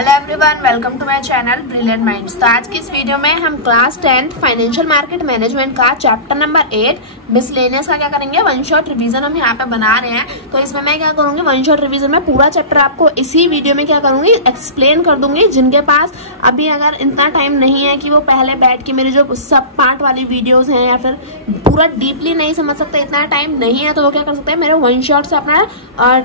Hello everyone, welcome to my channel brilliant minds. तो आज की इस वीडियो में हम class 10th financial market management का चैप्टर नंबर 8 मिसलेनियस का क्या करेंगे, वन शॉट रिवीजन हम यहाँ पे बना रहे हैं। तो इसमें मैं क्या करूंगी, वन शॉट रिवीजन में पूरा चैप्टर आपको इसी वीडियो में क्या करूंगी, एक्सप्लेन कर दूंगी। जिनके पास अभी अगर इतना टाइम नहीं है कि वो पहले बैठ के मेरी जो सब पार्ट वाली वीडियोज हैं या फिर पूरा डीपली नहीं समझ सकते, इतना टाइम नहीं है, तो वो क्या कर सकते हैं, मेरे वन शॉट से अपना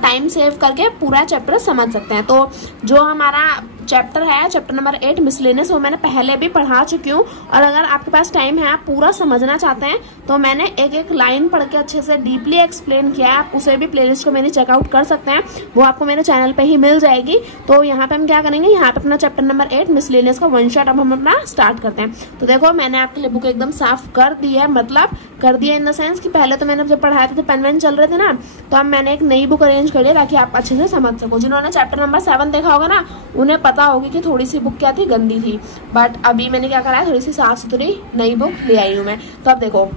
टाइम सेव करके पूरा चैप्टर समझ सकते हैं। तो जो हमारा चैप्टर है, चैप्टर नंबर 8 मिसलेनियस, वो मैंने पहले भी पढ़ा चुकी हूँ। और अगर आपके पास टाइम है, आप पूरा समझना चाहते हैं, तो मैंने एक एक लाइन पढ़ के अच्छे से डीपली एक्सप्लेन किया है। आप उसे भी प्लेलिस्ट को मेरी चेकआउट कर सकते हैं, वो आपको मेरे चैनल पे ही मिल जाएगी। तो यहाँ पे हम क्या करेंगे, यहाँ पे अपना चैप्टर नंबर 8 मिसलेनियस का वन शॉट अब हम अपना स्टार्ट करते हैं। तो देखो, मैंने आपके लिए बुक एकदम साफ कर दी है, मतलब कर दिया इन द सेंस कि पहले तो मैंने जब पढ़ाया था तो पेन वेन चल रहे थे ना, तो अब मैंने एक नई बुक अरेंज कर लिया ताकि आप अच्छे से समझ सको। जिन्होंने चैप्टर नंबर 7 देखा होगा ना, उन्हें पता होगी कि थोड़ी सी बुक क्या थी, गंदी थी, बट अभी मैंने क्या करा है, थोड़ी सी साफ सुथरी नई बुक ले आई हूँ मैं। तो अब देखो,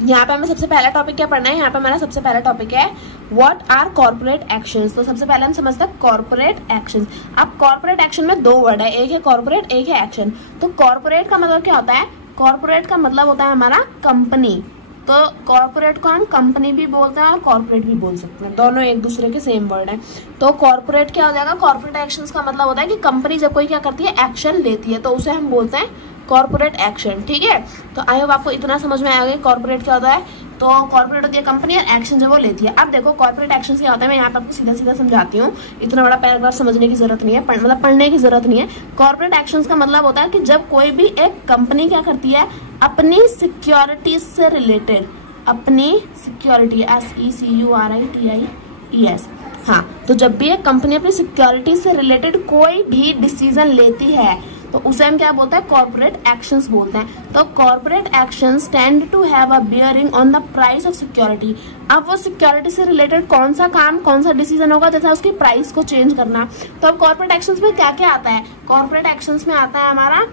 यहाँ पे हमें सबसे पहला टॉपिक क्या पढ़ना है। यहाँ पे हमारा सबसे पहला टॉपिक है व्हाट आर कॉर्पोरेट एक्शंस। तो सबसे पहले हम समझते हैं कॉर्पोरेट एक्शंस। अब कॉर्पोरेट एक्शन में दो वर्ड है, एक है कॉर्पोरेट, एक है एक्शन। तो कॉर्पोरेट का मतलब क्या होता है, कॉर्पोरेट का मतलब होता है हमारा कंपनी। तो कॉर्पोरेट को हम कंपनी भी बोलते हैं और कॉर्पोरेट भी बोल सकते हैं, दोनों एक दूसरे के सेम वर्ड है। तो कॉर्पोरेट क्या हो जाएगा, कॉर्पोरेट एक्शंस का मतलब होता है कि कंपनी जब कोई क्या करती है, एक्शन लेती है, तो उसे हम बोलते हैं कॉर्पोरेट एक्शन। ठीक है, तो आई होप आपको इतना समझ में आ गया कॉर्पोरेट क्या होता है। तो कॉर्पोरेट होती है कंपनी और एक्शन जो वो लेती है। अब देखो कॉर्पोरेट एक्शन क्या होता है, मैं यहाँ पे आपको सीधा सीधा समझाती हूँ, इतना बड़ा पैराग्राफ समझने की जरूरत नहीं है, मतलब पढ़ने की जरूरत नहीं है। कॉर्पोरेट एक्शन का मतलब होता है कि जब कोई भी एक कंपनी क्या करती है, अपनी सिक्योरिटी से रिलेटेड, अपनी सिक्योरिटी, SECURITIES, हाँ, तो जब भी एक कंपनी अपनी सिक्योरिटी से रिलेटेड कोई भी डिसीजन लेती है, तो उसे हम क्या बोलते हैं, कॉर्पोरेट एक्शंस बोलते हैं। तो corporate actions tend to have a bearing on the price of security. अब वो सिक्योरिटी से रिलेटेड कौन सा काम, कौन सा डिसीजन होगा, जैसे उसकी प्राइस को चेंज करना। तो अब कॉर्पोरेट एक्शंस में क्या क्या आता है, कॉर्पोरेट एक्शंस में आता है हमारा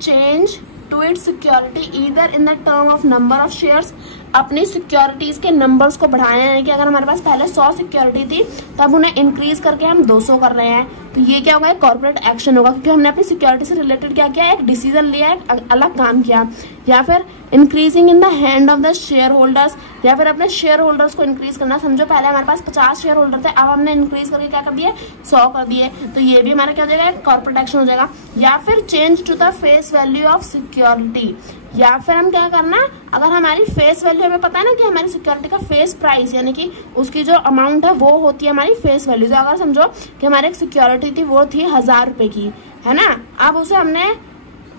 change to its security either in the term of number of shares. अपनी सिक्योरिटीज के नंबर्स को बढ़ाना है कि अगर हमारे पास पहले 100 सिक्योरिटी थी, तब उन्हें इंक्रीज करके हम 200 कर रहे हैं, तो ये क्या होगा, कॉर्पोरेट एक्शन होगा, क्योंकि हमने अपनी सिक्योरिटी से रिलेटेड क्या किया, एक डिसीजन लिया, एक अलग काम किया। या फिर increasing in the hand of the share holders, या फिर अपने शेयर होल्डर्स को इंक्रीज करना। समझो पहले हमारे पास 50 शेयर होल्डर थे, अब हमने इंक्रीज करके क्या कर दिए, 100 कर दिए, तो ये भी हमारा क्या हो जाएगा, कॉर्पोरेट एक्शन हो जाएगा। या फिर change to the face value of security, या फिर हम क्या करना, अगर हमारी फेस वैल्यू, हमें पता है ना कि हमारी सिक्योरिटी का फेस प्राइस यानी कि उसकी जो अमाउंट है वो होती है हमारी फेस वैल्यू। तो अगर समझो कि हमारी एक सिक्योरिटी थी, वो थी 1000 रुपए की, है ना, अब उसे हमने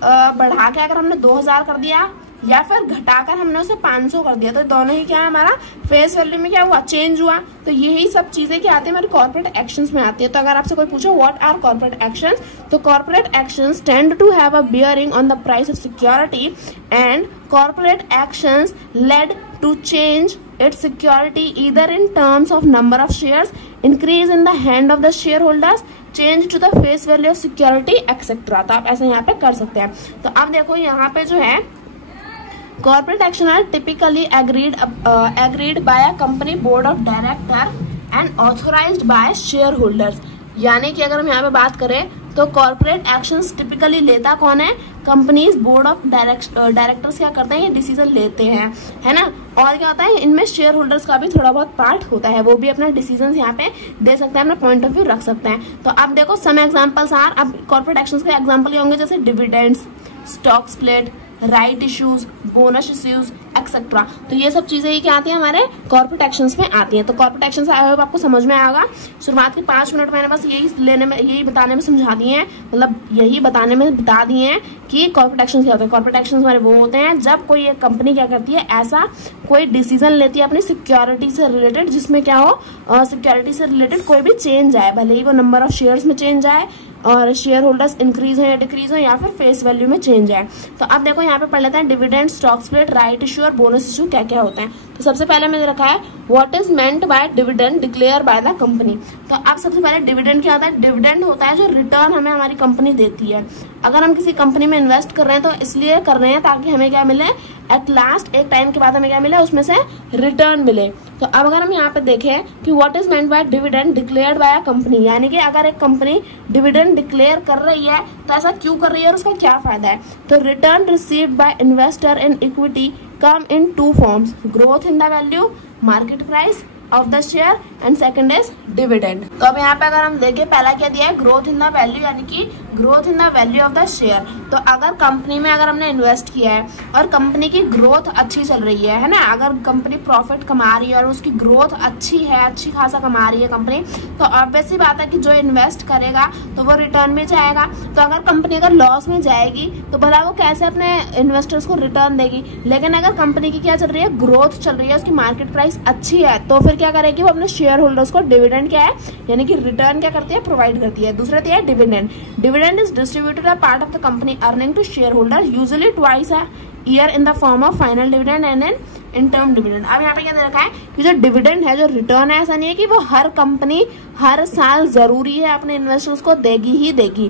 बढ़ा के अगर हमने 2000 कर दिया, या फिर घटाकर हमने उसे 500 कर दिया, तो दोनों ही क्या है, हमारा फेस वैल्यू में क्या हुआ, चेंज हुआ। तो यही सब चीजें क्या आती है, हमारे कॉर्पोरेट एक्शंस में आती है। तो अगर आपसे कोई पूछो व्हाट आर कॉर्पोरेट एक्शंस, तो corporate actions tend to have a bearing on the price of security and corporate actions led to change its security either in terms of number of shares, increase in the hand of the shareholders, change to the face value of security, etc. तो आप ऐसे यहाँ पे कर सकते हैं। तो अब देखो यहाँ पे जो है, corporate action are typically agreed by a company board of director and authorised by shareholders. यानी कि अगर हम यहाँ पे बात करें, तो कॉर्पोरेट एक्शंस टिपिकली लेता कौन है, कंपनीज बोर्ड ऑफ डायरेक्टर्स क्या करते हैं, ये डिसीजन लेते हैं, है ना। और क्या होता है, इनमें शेयर होल्डर्स का भी थोड़ा बहुत पार्ट होता है, वो भी अपना डिसीजन यहाँ पे दे सकते हैं, अपना पॉइंट ऑफ व्यू रख सकते हैं। तो अब देखो सम एग्जांपल्स आर, अब कॉर्पोरेट एक्शंस के एग्जांपल ये होंगे जैसे dividends, stock split, right issues, bonus issues, etcetera. तो ये सब चीजें ही क्या आती है, हमारे कॉर्पोरेट एक्शंस में आती हैं। तो कॉर्पोरेट एक्शंस आपको समझ में आएगा। शुरुआत के 5 मिनट मैंने बस यही बताने में समझा दिए हैं, मतलब यही बताने में बता दिए हैं कि कॉर्पोरेट एक्शंस क्या होते हैं। कॉर्पोरेट एक्शंस हमारे वो होते हैं जब कोई एक कंपनी क्या करती है, ऐसा कोई डिसीजन लेती है अपनी सिक्योरिटी से रिलेटेड, जिसमें क्या हो, सिक्योरिटी से रिलेटेड कोई भी चेंज आए, भले ही वो नंबर ऑफ शेयर्स में चेंज आए और शेयर होल्डर्स इंक्रीज हो या डिक्रीज हो, या फिर फेस वैल्यू में चेंज आए। तो अब देखो यहाँ पे पढ़ लेते हैं dividend, stock split, right issue और बोनस इशू क्या क्या होते हैं। तो सबसे पहले मैंने रखा है what is meant by dividend declare by the company. तो अब सबसे पहले डिविडेंड क्या होता है, डिविडेंड होता है जो रिटर्न हमें हमारी कंपनी देती है। अगर हम किसी कंपनी में इन्वेस्ट कर रहे हैं, तो इसलिए कर रहे हैं ताकि हमें क्या मिले, एट लास्ट एक टाइम के बाद हमें क्या मिले, उसमें से रिटर्न मिले। तो अब अगर हम यहाँ पे देखें कि what is meant by dividend declared by a company, यानी कि अगर एक कंपनी डिविडेंड डिक्लेयर कर रही है तो ऐसा क्यों कर रही है और उसका क्या फायदा है। तो return received by investor in equity come in two forms, growth in the value, market price of the share and second is dividend. तो अब यहाँ पे अगर हम देखें पहला क्या दिया है, ग्रोथ इन द वैल्यू, यानी कि growth in the value of the share. तो अगर कंपनी में अगर हमने इन्वेस्ट किया है और कंपनी की ग्रोथ अच्छी चल रही है ना, अगर कंपनी प्रॉफिट कमा रही है और उसकी ग्रोथ अच्छी है, अच्छी खासा कमा रही है कंपनी, तो ऑब्वियस सी बात है कि जो इन्वेस्ट करेगा तो वो रिटर्न में जाएगा। तो अगर कंपनी अगर लॉस में जाएगी तो भला वो कैसे अपने इन्वेस्टर्स को रिटर्न देगी। लेकिन अगर कंपनी की क्या चल रही है, ग्रोथ चल रही है, उसकी मार्केट प्राइस अच्छी है, तो फिर क्या करेगी वो अपने शेयर होल्डर्स को डिविडेंड क्या है, यानी कि रिटर्न क्या करती है, प्रोवाइड करती है। दूसरा दिया है dividend. Dividend is distributed a part of the company earning to shareholder usually twice a year in the form of final dividend and an interim dividend. अब यहाँ पे क्या दे रखा है कि जो डिविडेंड है, जो रिटर्न है, ऐसा नहीं है कि वो हर कंपनी हर साल जरूरी है अपने इन्वेस्टर्स को देगी ही देगी।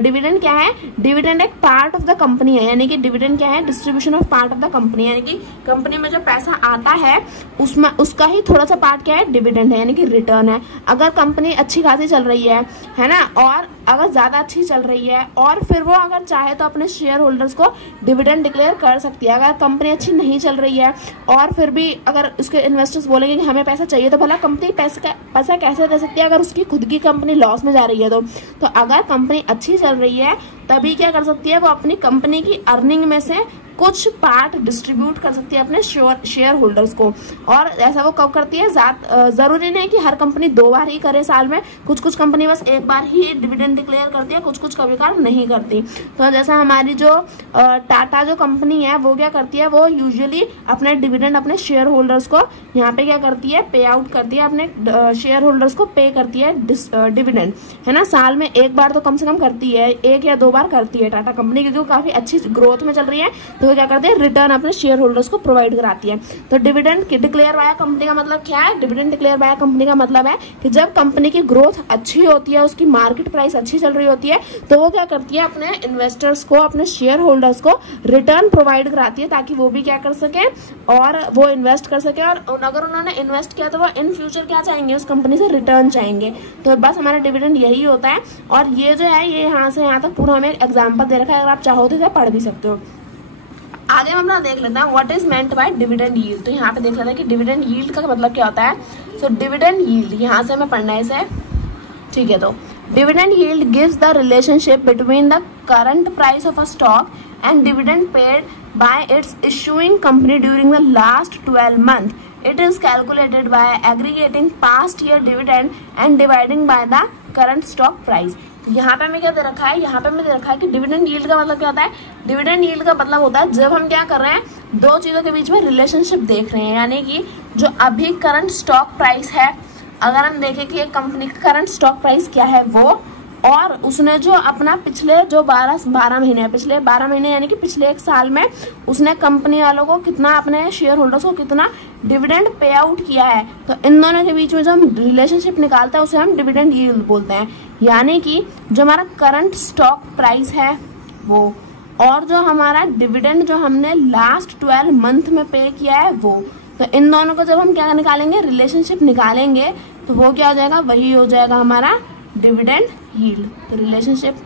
डिविडेंड क्या है, डिविडेंड एक पार्ट ऑफ द कंपनी है, यानी कि डिविडेंड क्या है, distribution of part of the company, यानी कि कंपनी में जो पैसा आता है उसमें उसका ही थोड़ा सा पार्ट क्या है, डिविडेंड है, यानी कि रिटर्न है। अगर कंपनी अच्छी खासी चल रही है ना, और अगर ज्यादा अच्छी चल रही है और फिर वो अगर चाहे तो अपने शेयर होल्डर्स को डिविडेंड डिक्लेयर कर सकती है। अगर कंपनी अच्छी नहीं चल रही है और फिर भी अगर उसके इन्वेस्टर्स बोलेंगे कि हमें पैसा चाहिए, तो भला कंपनी पैसा कैसे दे सकती है अगर उसकी खुद की कंपनी लॉस में जा रही है। तो अगर कंपनी अच्छी चल रही है तभी क्या कर सकती है, वो अपनी कंपनी की अर्निंग में से कुछ पार्ट डिस्ट्रीब्यूट कर सकती है अपने शेयर होल्डर्स को। और ऐसा वो कब करती है, जरूरी नहीं कि हर कंपनी 2 बार ही करे साल में, कुछ कुछ कंपनी बस 1 बार ही डिविडेंड डिक्लेयर करती है, कुछ कुछ कभी कभार नहीं करती। तो जैसा हमारी जो टाटा जो कंपनी है वो क्या करती है, वो यूजुअली अपने डिविडेंड अपने शेयर होल्डर्स को यहाँ पे क्या करती है, पे आउट करती है, अपने शेयर होल्डर्स को पे करती है डिविडेंड, है ना। साल में 1 बार तो कम से कम करती है, 1 या 2 बार करती है टाटा कंपनी, क्योंकि काफी अच्छी ग्रोथ में चल रही है, तो क्या करते हैं, रिटर्न अपने शेयर होल्डर्स को प्रोवाइड कराती है। तो डिविडेंड डिक्लेयर बाय कंपनी का मतलब क्या है, डिविडेंड डिक्लेयर बाय कंपनी का मतलब है कि जब कंपनी की ग्रोथ अच्छी होती है, उसकी मार्केट प्राइस अच्छी चल रही होती है, तो वो क्या करती है, अपने इन्वेस्टर्स को, अपने शेयर होल्डर्स को रिटर्न प्रोवाइड कराती है, ताकि वो भी क्या कर सके और वो इन्वेस्ट कर सके। और अगर उन्होंने इन्वेस्ट किया तो वो इन फ्यूचर क्या चाहेंगे, उस कंपनी से रिटर्न चाहेंगे। तो बस हमारा डिविडेंड यही होता है। और ये जो है, ये यहाँ से यहाँ तक पूरा हमें एग्जाम्पल दे रखा है, अगर आप चाहो तो इसे पढ़ भी सकते हो। आगे हम अपना देख लेते हैं what is meant by dividend yield. तो यहाँ पे देख लेते हैं कि डिविडेंड यील्ड का मतलब क्या होता है। सो डिविडेंड यील्ड यहाँ से हमें पढ़ना है इसे, ठीक है। तो dividend yield gives the relationship between the current price of a stock and dividend paid by it's issuing company during the last 12 month. It is calculated by aggregating past year dividend and dividing by the current stock price। यहाँ पे हमें क्या दे रखा है, यहाँ पे हमें दे रखा है कि डिविडेंड यील्ड का मतलब क्या होता है। डिविडेंड यील्ड का मतलब होता है जब हम क्या कर रहे हैं, 2 चीजों के बीच में रिलेशनशिप देख रहे हैं, यानी कि जो अभी करंट स्टॉक प्राइस है, अगर हम देखें कि एक कंपनी का करंट स्टॉक प्राइस क्या है वो, और उसने जो अपना पिछले जो 12 महीने, पिछले 12 महीने यानी कि पिछले 1 साल में उसने कंपनी वालों को कितना, अपने शेयर होल्डर्स को कितना डिविडेंड पे आउट किया है, तो इन दोनों के बीच में जो हम रिलेशनशिप निकालते हैं उसे हम डिविडेंड यील्ड बोलते हैं। यानी कि जो हमारा करंट स्टॉक प्राइस है वो, और जो हमारा डिविडेंड जो हमने लास्ट 12 मंथ में पे किया है वो, तो इन दोनों को जब हम क्या निकालेंगे, रिलेशनशिप निकालेंगे, तो वो क्या हो जाएगा, वही हो जाएगा हमारा डिविडेंड यील्ड। तो रिलेशनशिप,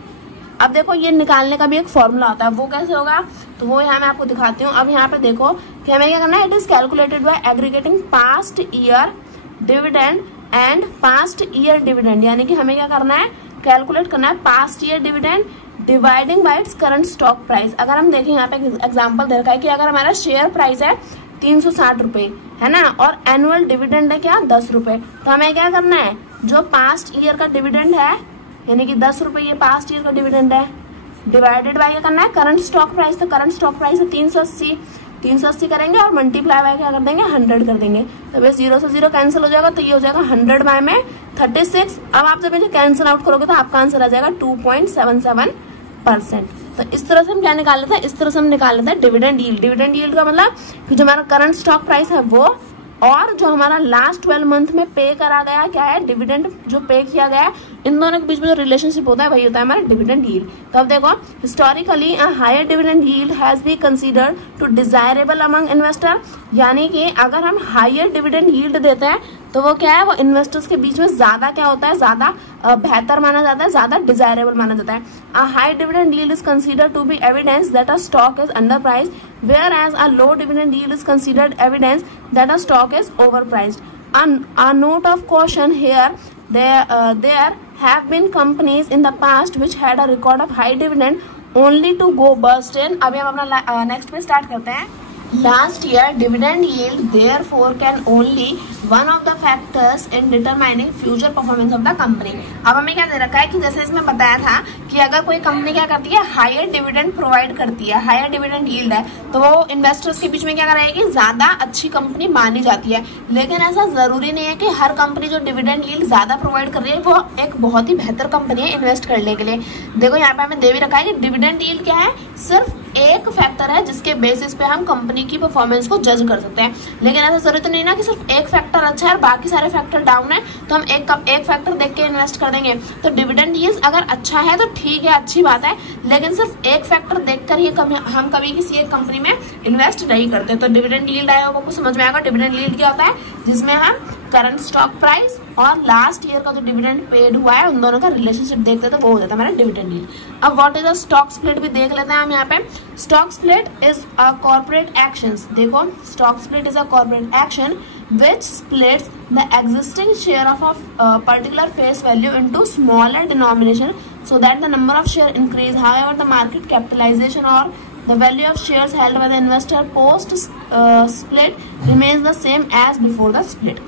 अब देखो ये निकालने का भी एक फॉर्मूला होता है, वो कैसे होगा, तो वो यहाँ मैं आपको दिखाती हूँ। अब यहाँ पे देखो कि हमें क्या करना है, it is calculated by aggregating past year dividend and past year dividend, यानी कि हमें क्या करना है, कैलकुलेट करना है past year dividend dividing by its current stock price. अगर हम देखें यहाँ पे एग्जाम्पल दे रखा है कि अगर हमारा शेयर प्राइस है 360 रुपए, है ना, और एनुअल डिविडेंड है क्या, 10 रुपए, तो हमें क्या करना है, जो पास्ट ईयर का डिविडेंड है, यानी कि 10 रुपए ये पास्ट ईयर का डिविडेंड है, डिवाइडेड बाय क्या करना है, करंट स्टॉक प्राइस। तो करंट स्टॉक प्राइस है 380 करेंगे और मल्टीप्लाई बाय क्या कर देंगे, 100 कर देंगे। तो बस 0 से 0 कैंसिल हो जाएगा, तो ये हो जाएगा 100 बाय में 36। अब आप जब इसे कैंसिल आउट करोगे तो आपका आंसर आ जाएगा 2.77%। तो इस तरह से हम क्या निकाल लेते हैं, इस तरह से हम निकाल लेते हैं डिविडेंड यील्ड। डिविडेंड यील्ड का मतलब कि जो हमारा करंट स्टॉक प्राइस है वो, और जो हमारा लास्ट 12 मंथ में पे करा गया क्या है, डिविडेंड जो पे किया गया है, इन दोनों के बीच में जो रिलेशनशिप होता है वही होता है हमारा डिविडेंड यील्ड। तो अब देखो historically a higher dividend yield has been considered to desirable among investor, यानी कि अगर हम हायर डिविडेंड यील्ड देते हैं तो वो क्या है, वो इन्वेस्टर्स के बीच में ज्यादा क्या होता है, ज्यादा बेहतर माना जाता है, ज्यादा डिजायरेबल माना जाता है। A high dividend yield is considered to be evidence that a stock is under price, whereas a low dividend yield is considered evidence that a stock is over priced. A note of caution here, there have been companies in the past which had a record of high dividend only to go bust in। अभी हम अपना next पे start करते हैं। Last year dividend yield therefore can only one of the factors in determining future performance of the company। अब हमें क्या दे रखा है कि जैसे इसमें बताया था कि अगर कोई कंपनी क्या करती है, हायर डिविडेंड प्रोवाइड करती है, हायर डिविडेंड यील्ड है, तो वो इन्वेस्टर्स के बीच में क्या कराएगी, ज्यादा अच्छी कंपनी मानी जाती है। लेकिन ऐसा जरूरी नहीं है कि हर कंपनी जो डिविडेंड यील्ड ज्यादा प्रोवाइड कर रही है वो एक बहुत ही बेहतर कंपनी है इन्वेस्ट करने के लिए। देखो यहाँ पे हमें दे भी रखा है कि डिविडेंड यील्ड क्या है, सिर्फ एक फैक्टर है जिसके बेसिस पे हम कंपनी की परफॉर्मेंस को जज कर सकते हैं। लेकिन ऐसा जरूरत नहीं ना कि सिर्फ एक फैक्टर अच्छा है और बाकी सारे फैक्टर डाउन है तो हम एक फैक्टर देख के इन्वेस्ट कर देंगे। तो डिविडेंड यील्ड अगर अच्छा है तो ठीक है, अच्छी बात है, लेकिन सिर्फ एक फैक्टर देखकर ही हम कभी किसी एक कंपनी में इन्वेस्ट नहीं करते। तो डिविडेंड यील्ड आया होगा, आपको समझ में आएगा डिविडेंड यील्ड क्या होता है, जिसमें हम करंट स्टॉक प्राइस और लास्ट ईयर का जो डिविडेंड पेड हुआ है उन दोनों का रिलेशनशिप देखते तो वो हो जाता है हमारा डिविडेंड यील्ड। अब what is a stock split भी देख लेते हैं हम यहाँ पे। Stock split is a corporate actions. देखो stock split is a corporate action which splits the existing share of a particular face value into smaller denomination so that the number of share increase. However, the market capitalization or the value of shares held by the investor post split remains the same as before the split।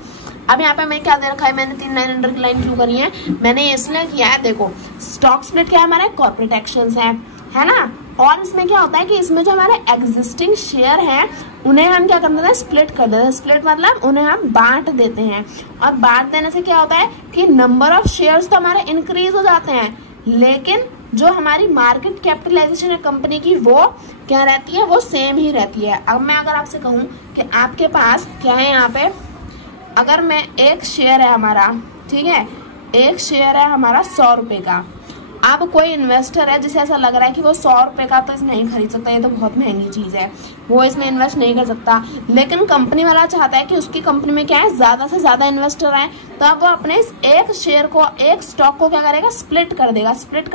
अब यहाँ पे मैं क्या दे रखा है, मैंने 3 line underline क्यों करी है, मैंने इसलिए किया है, देखो स्टॉक स्प्लिट क्या है, हमारा कॉर्पोरेट एक्शंस है ना, और इसमें क्या होता है कि इसमें जो हमारे एग्जिस्टिंग शेयर हैं उन्हें हम क्या कर देते हैं, स्प्लिट कर देते हैं। स्प्लिट मतलब उन्हें हम बांट देते हैं, और बांट देने से क्या होता है कि नंबर ऑफ शेयर्स तो हमारे इंक्रीज हो जाते हैं, लेकिन जो हमारी मार्केट कैपिटलाइजेशन है कंपनी की वो क्या रहती है, वो सेम ही रहती है। अब मैं अगर आपसे कहूँ कि आपके पास क्या है, यहाँ पे अगर मैं एक शेयर है हमारा, ठीक है, एक शेयर है हमारा 100 रुपए का। अब कोई इन्वेस्टर है जिसे ऐसा लग रहा है कि वो 100 रुपए का तो नहीं खरीद सकता, ये तो बहुत महंगी चीज है, वो इसमें इन्वेस्ट नहीं कर सकता, लेकिन कंपनी वाला चाहता है कि उसकी कंपनी में क्या है, ज्यादा से ज्यादा इन्वेस्टर आए, तो अब वो अपने इस एक शेयर को, एक स्टॉक को क्या करेगा, स्प्लिट कर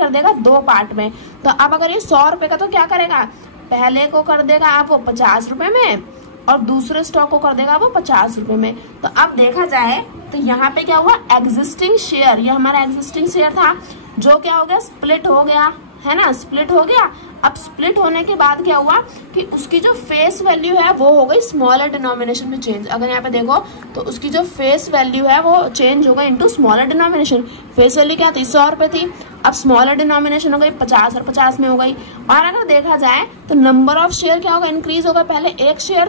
देगा 2 पार्ट में। तो अब अगर ये 100 रुपए का तो क्या करेगा, पहले को कर देगा आप वो 50 रुपए में और दूसरे स्टॉक को कर देगा वो 50 रुपए में। तो अब देखा जाए तो यहाँ पे क्या हुआ, एग्जिस्टिंग शेयर, ये हमारा एग्जिस्टिंग शेयर था जो क्या हो गया, स्प्लिट हो गया, है ना, स्प्लिट हो गया। अब स्प्लिट होने के बाद क्या हुआ कि उसकी जो फेस वैल्यू है वो हो गई स्मॉलर डिनोमिनेशन में चेंज। अगर यहाँ पे देखो तो उसकी जो फेस वैल्यू है वो चेंज हो गई into smaller denomination. Face value क्या थी, 100 रुपए थी, अब स्मॉलर डिनोमिनेशन हो गई 50 और 50 में हो गई। और अगर देखा जाए तो नंबर ऑफ शेयर क्या होगा, इंक्रीज होगा। पहले एक शेयर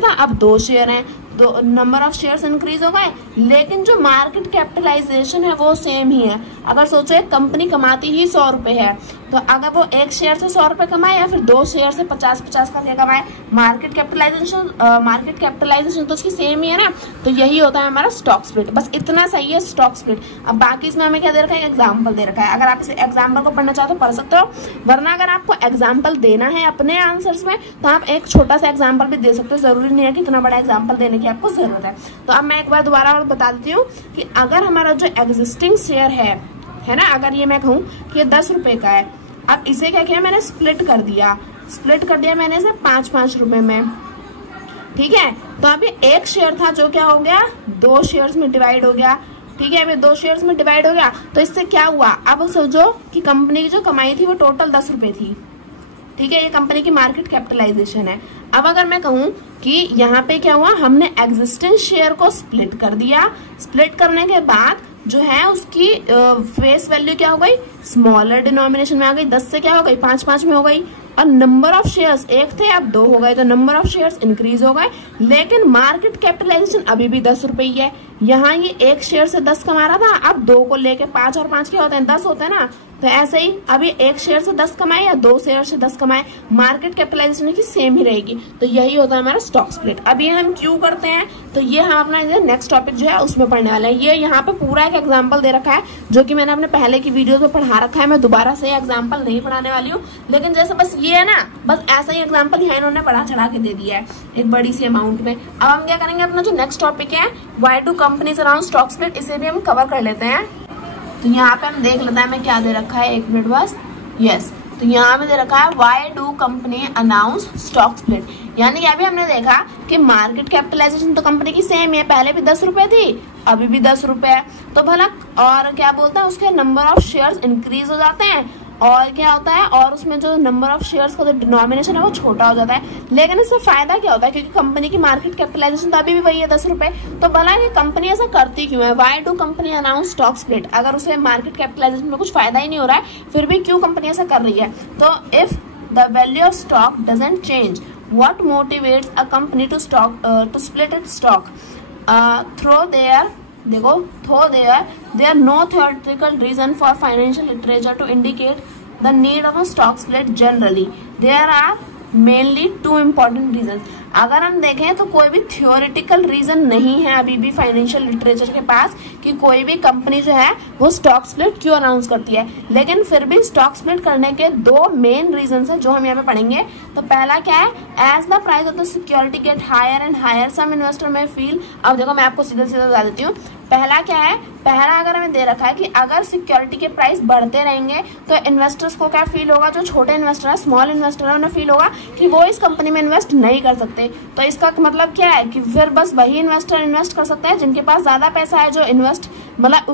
था अब 2 शेयर हैं, तो नंबर ऑफ शेयर्स इंक्रीज हो गए, लेकिन जो मार्केट कैपिटलाइजेशन है वो सेम ही है। अगर सोचो एक कंपनी कमाती ही 100 रुपए है, तो अगर वो एक शेयर से 100 रुपए कमाए या फिर 2 शेयर से 50-50 करके कमाए, मार्केट कैपिटलाइजेशन तो उसकी सेम ही है ना। तो यही होता है हमारा स्टॉक स्प्लिट, बस इतना सही है स्टॉक स्प्लिट। अब बाकी इसमें हमें क्या दे रखा है, एग्जाम्पल दे रखा है। अगर आप इस एग्जाम्पल को पढ़ना चाहो तो पढ़ सकते हो, वरना अगर आपको एग्जाम्पल देना है अपने आंसर्स में तो आप एक छोटा सा एग्जाम्पल भी दे सकते हो, जरूरी नहीं है कि इतना बड़ा एग्जाम्पल देने की आपको जरूरत है। तो अब मैं एक बार दोबारा और बता देती हूँ कि अगर हमारा जो एग्जिस्टिंग शेयर है ना, अगर ये मैं कहूँ कि ये 10 रुपए का है, अब इसे क्या किया मैंने, स्प्लिट कर दिया मैंने इसे 5-5 रुपए में, ठीक है। तो अभी एक शेयर था जो क्या हो गया, 2 शेयर्स में डिवाइड हो गया, ठीक है, अभी 2 शेयर्स में डिवाइड हो गया। तो इससे क्या हुआ, अब सोचो कि कंपनी की जो कमाई थी वो टोटल 10 रुपए थी, ठीक है, ये कंपनी की मार्केट कैपिटलाइजेशन है। अब अगर मैं कहूँ कि यहाँ पे क्या हुआ, हमने एग्जिस्टिंग शेयर को स्प्लिट कर दिया, स्प्लिट करने के बाद जो है उसकी फेस वैल्यू क्या हो गई, स्मॉलर डिनोमिनेशन में आ गई, 10 से क्या हो गई 5-5 में हो गई, और नंबर ऑफ शेयर्स एक थे अब 2 हो गए, तो नंबर ऑफ शेयर्स इंक्रीज हो गए, लेकिन मार्केट कैपिटलाइजेशन अभी भी 10 रुपए ही है। यहाँ ये एक शेयर से 10 कमा रहा था, अब 2 को लेके 5 और 5 क्या होते हैं, 10 होते हैं ना, तो ऐसे ही अभी एक शेयर से 10 कमाए या 2 शेयर से 10 कमाए, मार्केट कैपिटलाइजेशन की सेम ही रहेगी। तो यही होता है हमारा स्टॉक स्प्लिट। अब ये हम क्यों करते हैं, तो ये हम अपना नेक्स्ट टॉपिक जो है उसमें पढ़ने वाले हैं। ये यहाँ पे पूरा एक एग्जाम्पल दे रखा है जो कि मैंने अपने पहले की वीडियो में पढ़ा रखा है। मैं दोबारा से एग्जाम्पल नहीं पढ़ाने वाली हूँ, लेकिन जैसे बस ये है ना, बस ऐसा ही एग्जाम्पल यहाँ इन्होंने बढ़ा चढ़ा के दे दिया है एक बड़ी सी अमाउंट में। अब हम क्या करेंगे, अपना जो नेक्स्ट टॉपिक है why do companies around stock split, इसे भी हम कवर कर लेते हैं। तो यहाँ पे हम देख लेते हैं हमें क्या दे रखा है, एक मिनट बस। यस, तो यहाँ पे दे रखा है why do company announce stock split, यानी कि अभी हमने देखा कि मार्केट कैपिटलाइजेशन तो कंपनी की सेम है, पहले भी 10 रुपए थी, अभी भी 10 रुपए है। तो भला और क्या बोलते हैं, उसके नंबर ऑफ शेयर्स इंक्रीज हो जाते हैं और क्या होता है, और उसमें जो नंबर ऑफ शेयर्स का जो डिनोमिनेशन है वो छोटा हो जाता है। लेकिन इससे फायदा क्या होता है, क्योंकि कंपनी की मार्केट कैपिटलाइजेशन तो अभी भी वही है 10 रुपए। तो भला ये कंपनी ऐसा करती क्यों है, why do company announce stock split, अगर उसे मार्केट कैपिटलाइजेशन में कुछ फायदा ही नहीं हो रहा है फिर भी क्यों कंपनी ऐसा कर रही है। तो if the value of stock doesn't change, what motivates a company to split its stock through there, देखो though there are no theoretical reason for financial literature to indicate the need of a stock split generally. There are mainly two important reasons. अगर हम देखें तो कोई भी theoretical reason नहीं है अभी भी फाइनेंशियल लिटरेचर के पास कि कोई भी कंपनी जो है वो स्टॉक स्प्लिट क्यों अनाउंस करती है, लेकिन फिर भी स्टॉक स्प्लिट करने के 2 मेन रीजन है जो हम यहाँ पे पढ़ेंगे। तो पहला क्या है, as the price of the security get higher and higher some investor में फील। अब देखो मैं आपको सीधा सीधा बता देती हूँ, पहला क्या है, पहला अगर हमें दे रखा है कि अगर सिक्योरिटी के प्राइस बढ़ते रहेंगे तो इन्वेस्टर्स को क्या फील होगा, जो छोटे इन्वेस्टर है, स्मॉल इन्वेस्टर है, उन्हें फील होगा कि वो इस कंपनी में इन्वेस्ट नहीं कर सकते। तो इसका मतलब क्या है कि फिर बस वही इन्वेस्टर इन्वेस्ट कर सकते हैं जिनके पास ज्यादा पैसा है, जो इन्वेस्ट मतलब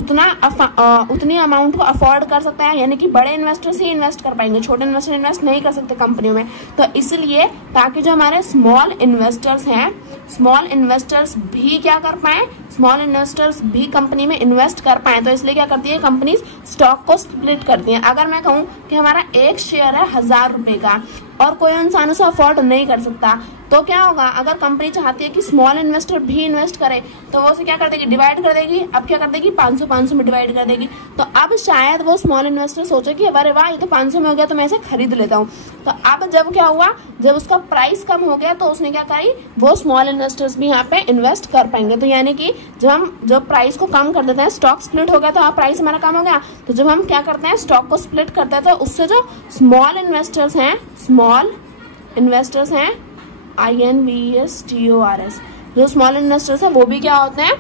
उतनी अमाउंट को अफोर्ड कर सकते हैं, यानी कि बड़े इन्वेस्टर्स ही इन्वेस्ट कर पाएंगे, छोटे इन्वेस्टर इन्वेस्ट नहीं कर सकते कंपनियों में। तो इसलिए ताकि जो हमारे स्मॉल इन्वेस्टर्स हैं, स्मॉल इन्वेस्टर्स भी क्या कर पाए, स्मॉल इन्वेस्टर्स भी कंपनी में इन्वेस्ट कर पाए, तो इसलिए क्या करती है कंपनी स्टॉक को स्प्लिट करती है। अगर मैं कहूँ कि हमारा एक शेयर है 1000 रुपए का और कोई इंसान उसे अफोर्ड नहीं कर सकता, तो क्या होगा, अगर कंपनी चाहती है कि स्मॉल इन्वेस्टर भी इन्वेस्ट करे तो वो उसे क्या कर देगी, डिवाइड कर देगी। अब क्या कर देगी, 500 में डिवाइड कर देगी। तो अब शायद वो स्मॉल इन्वेस्टर सोचे कि अरे वाह ये तो 500 में हो गया तो मैं इसे खरीद लेता हूँ। तो अब जब क्या हुआ, जब उसका प्राइस कम हो गया तो उसने क्या करी, वो स्मॉल इन्वेस्टर्स भी यहाँ पे इन्वेस्ट कर पाएंगे। तो यानी कि जब प्राइस को कम कर देते हैं, स्टॉक स्प्लिट हो गया तो प्राइस हमारा कम हो गया, तो जब हम क्या करते हैं स्टॉक को स्प्लिट करते हैं तो उससे जो स्मॉल इन्वेस्टर्स हैं INVESTORS, जो स्मॉल इन्वेस्टर्स है वो भी क्या होते हैं,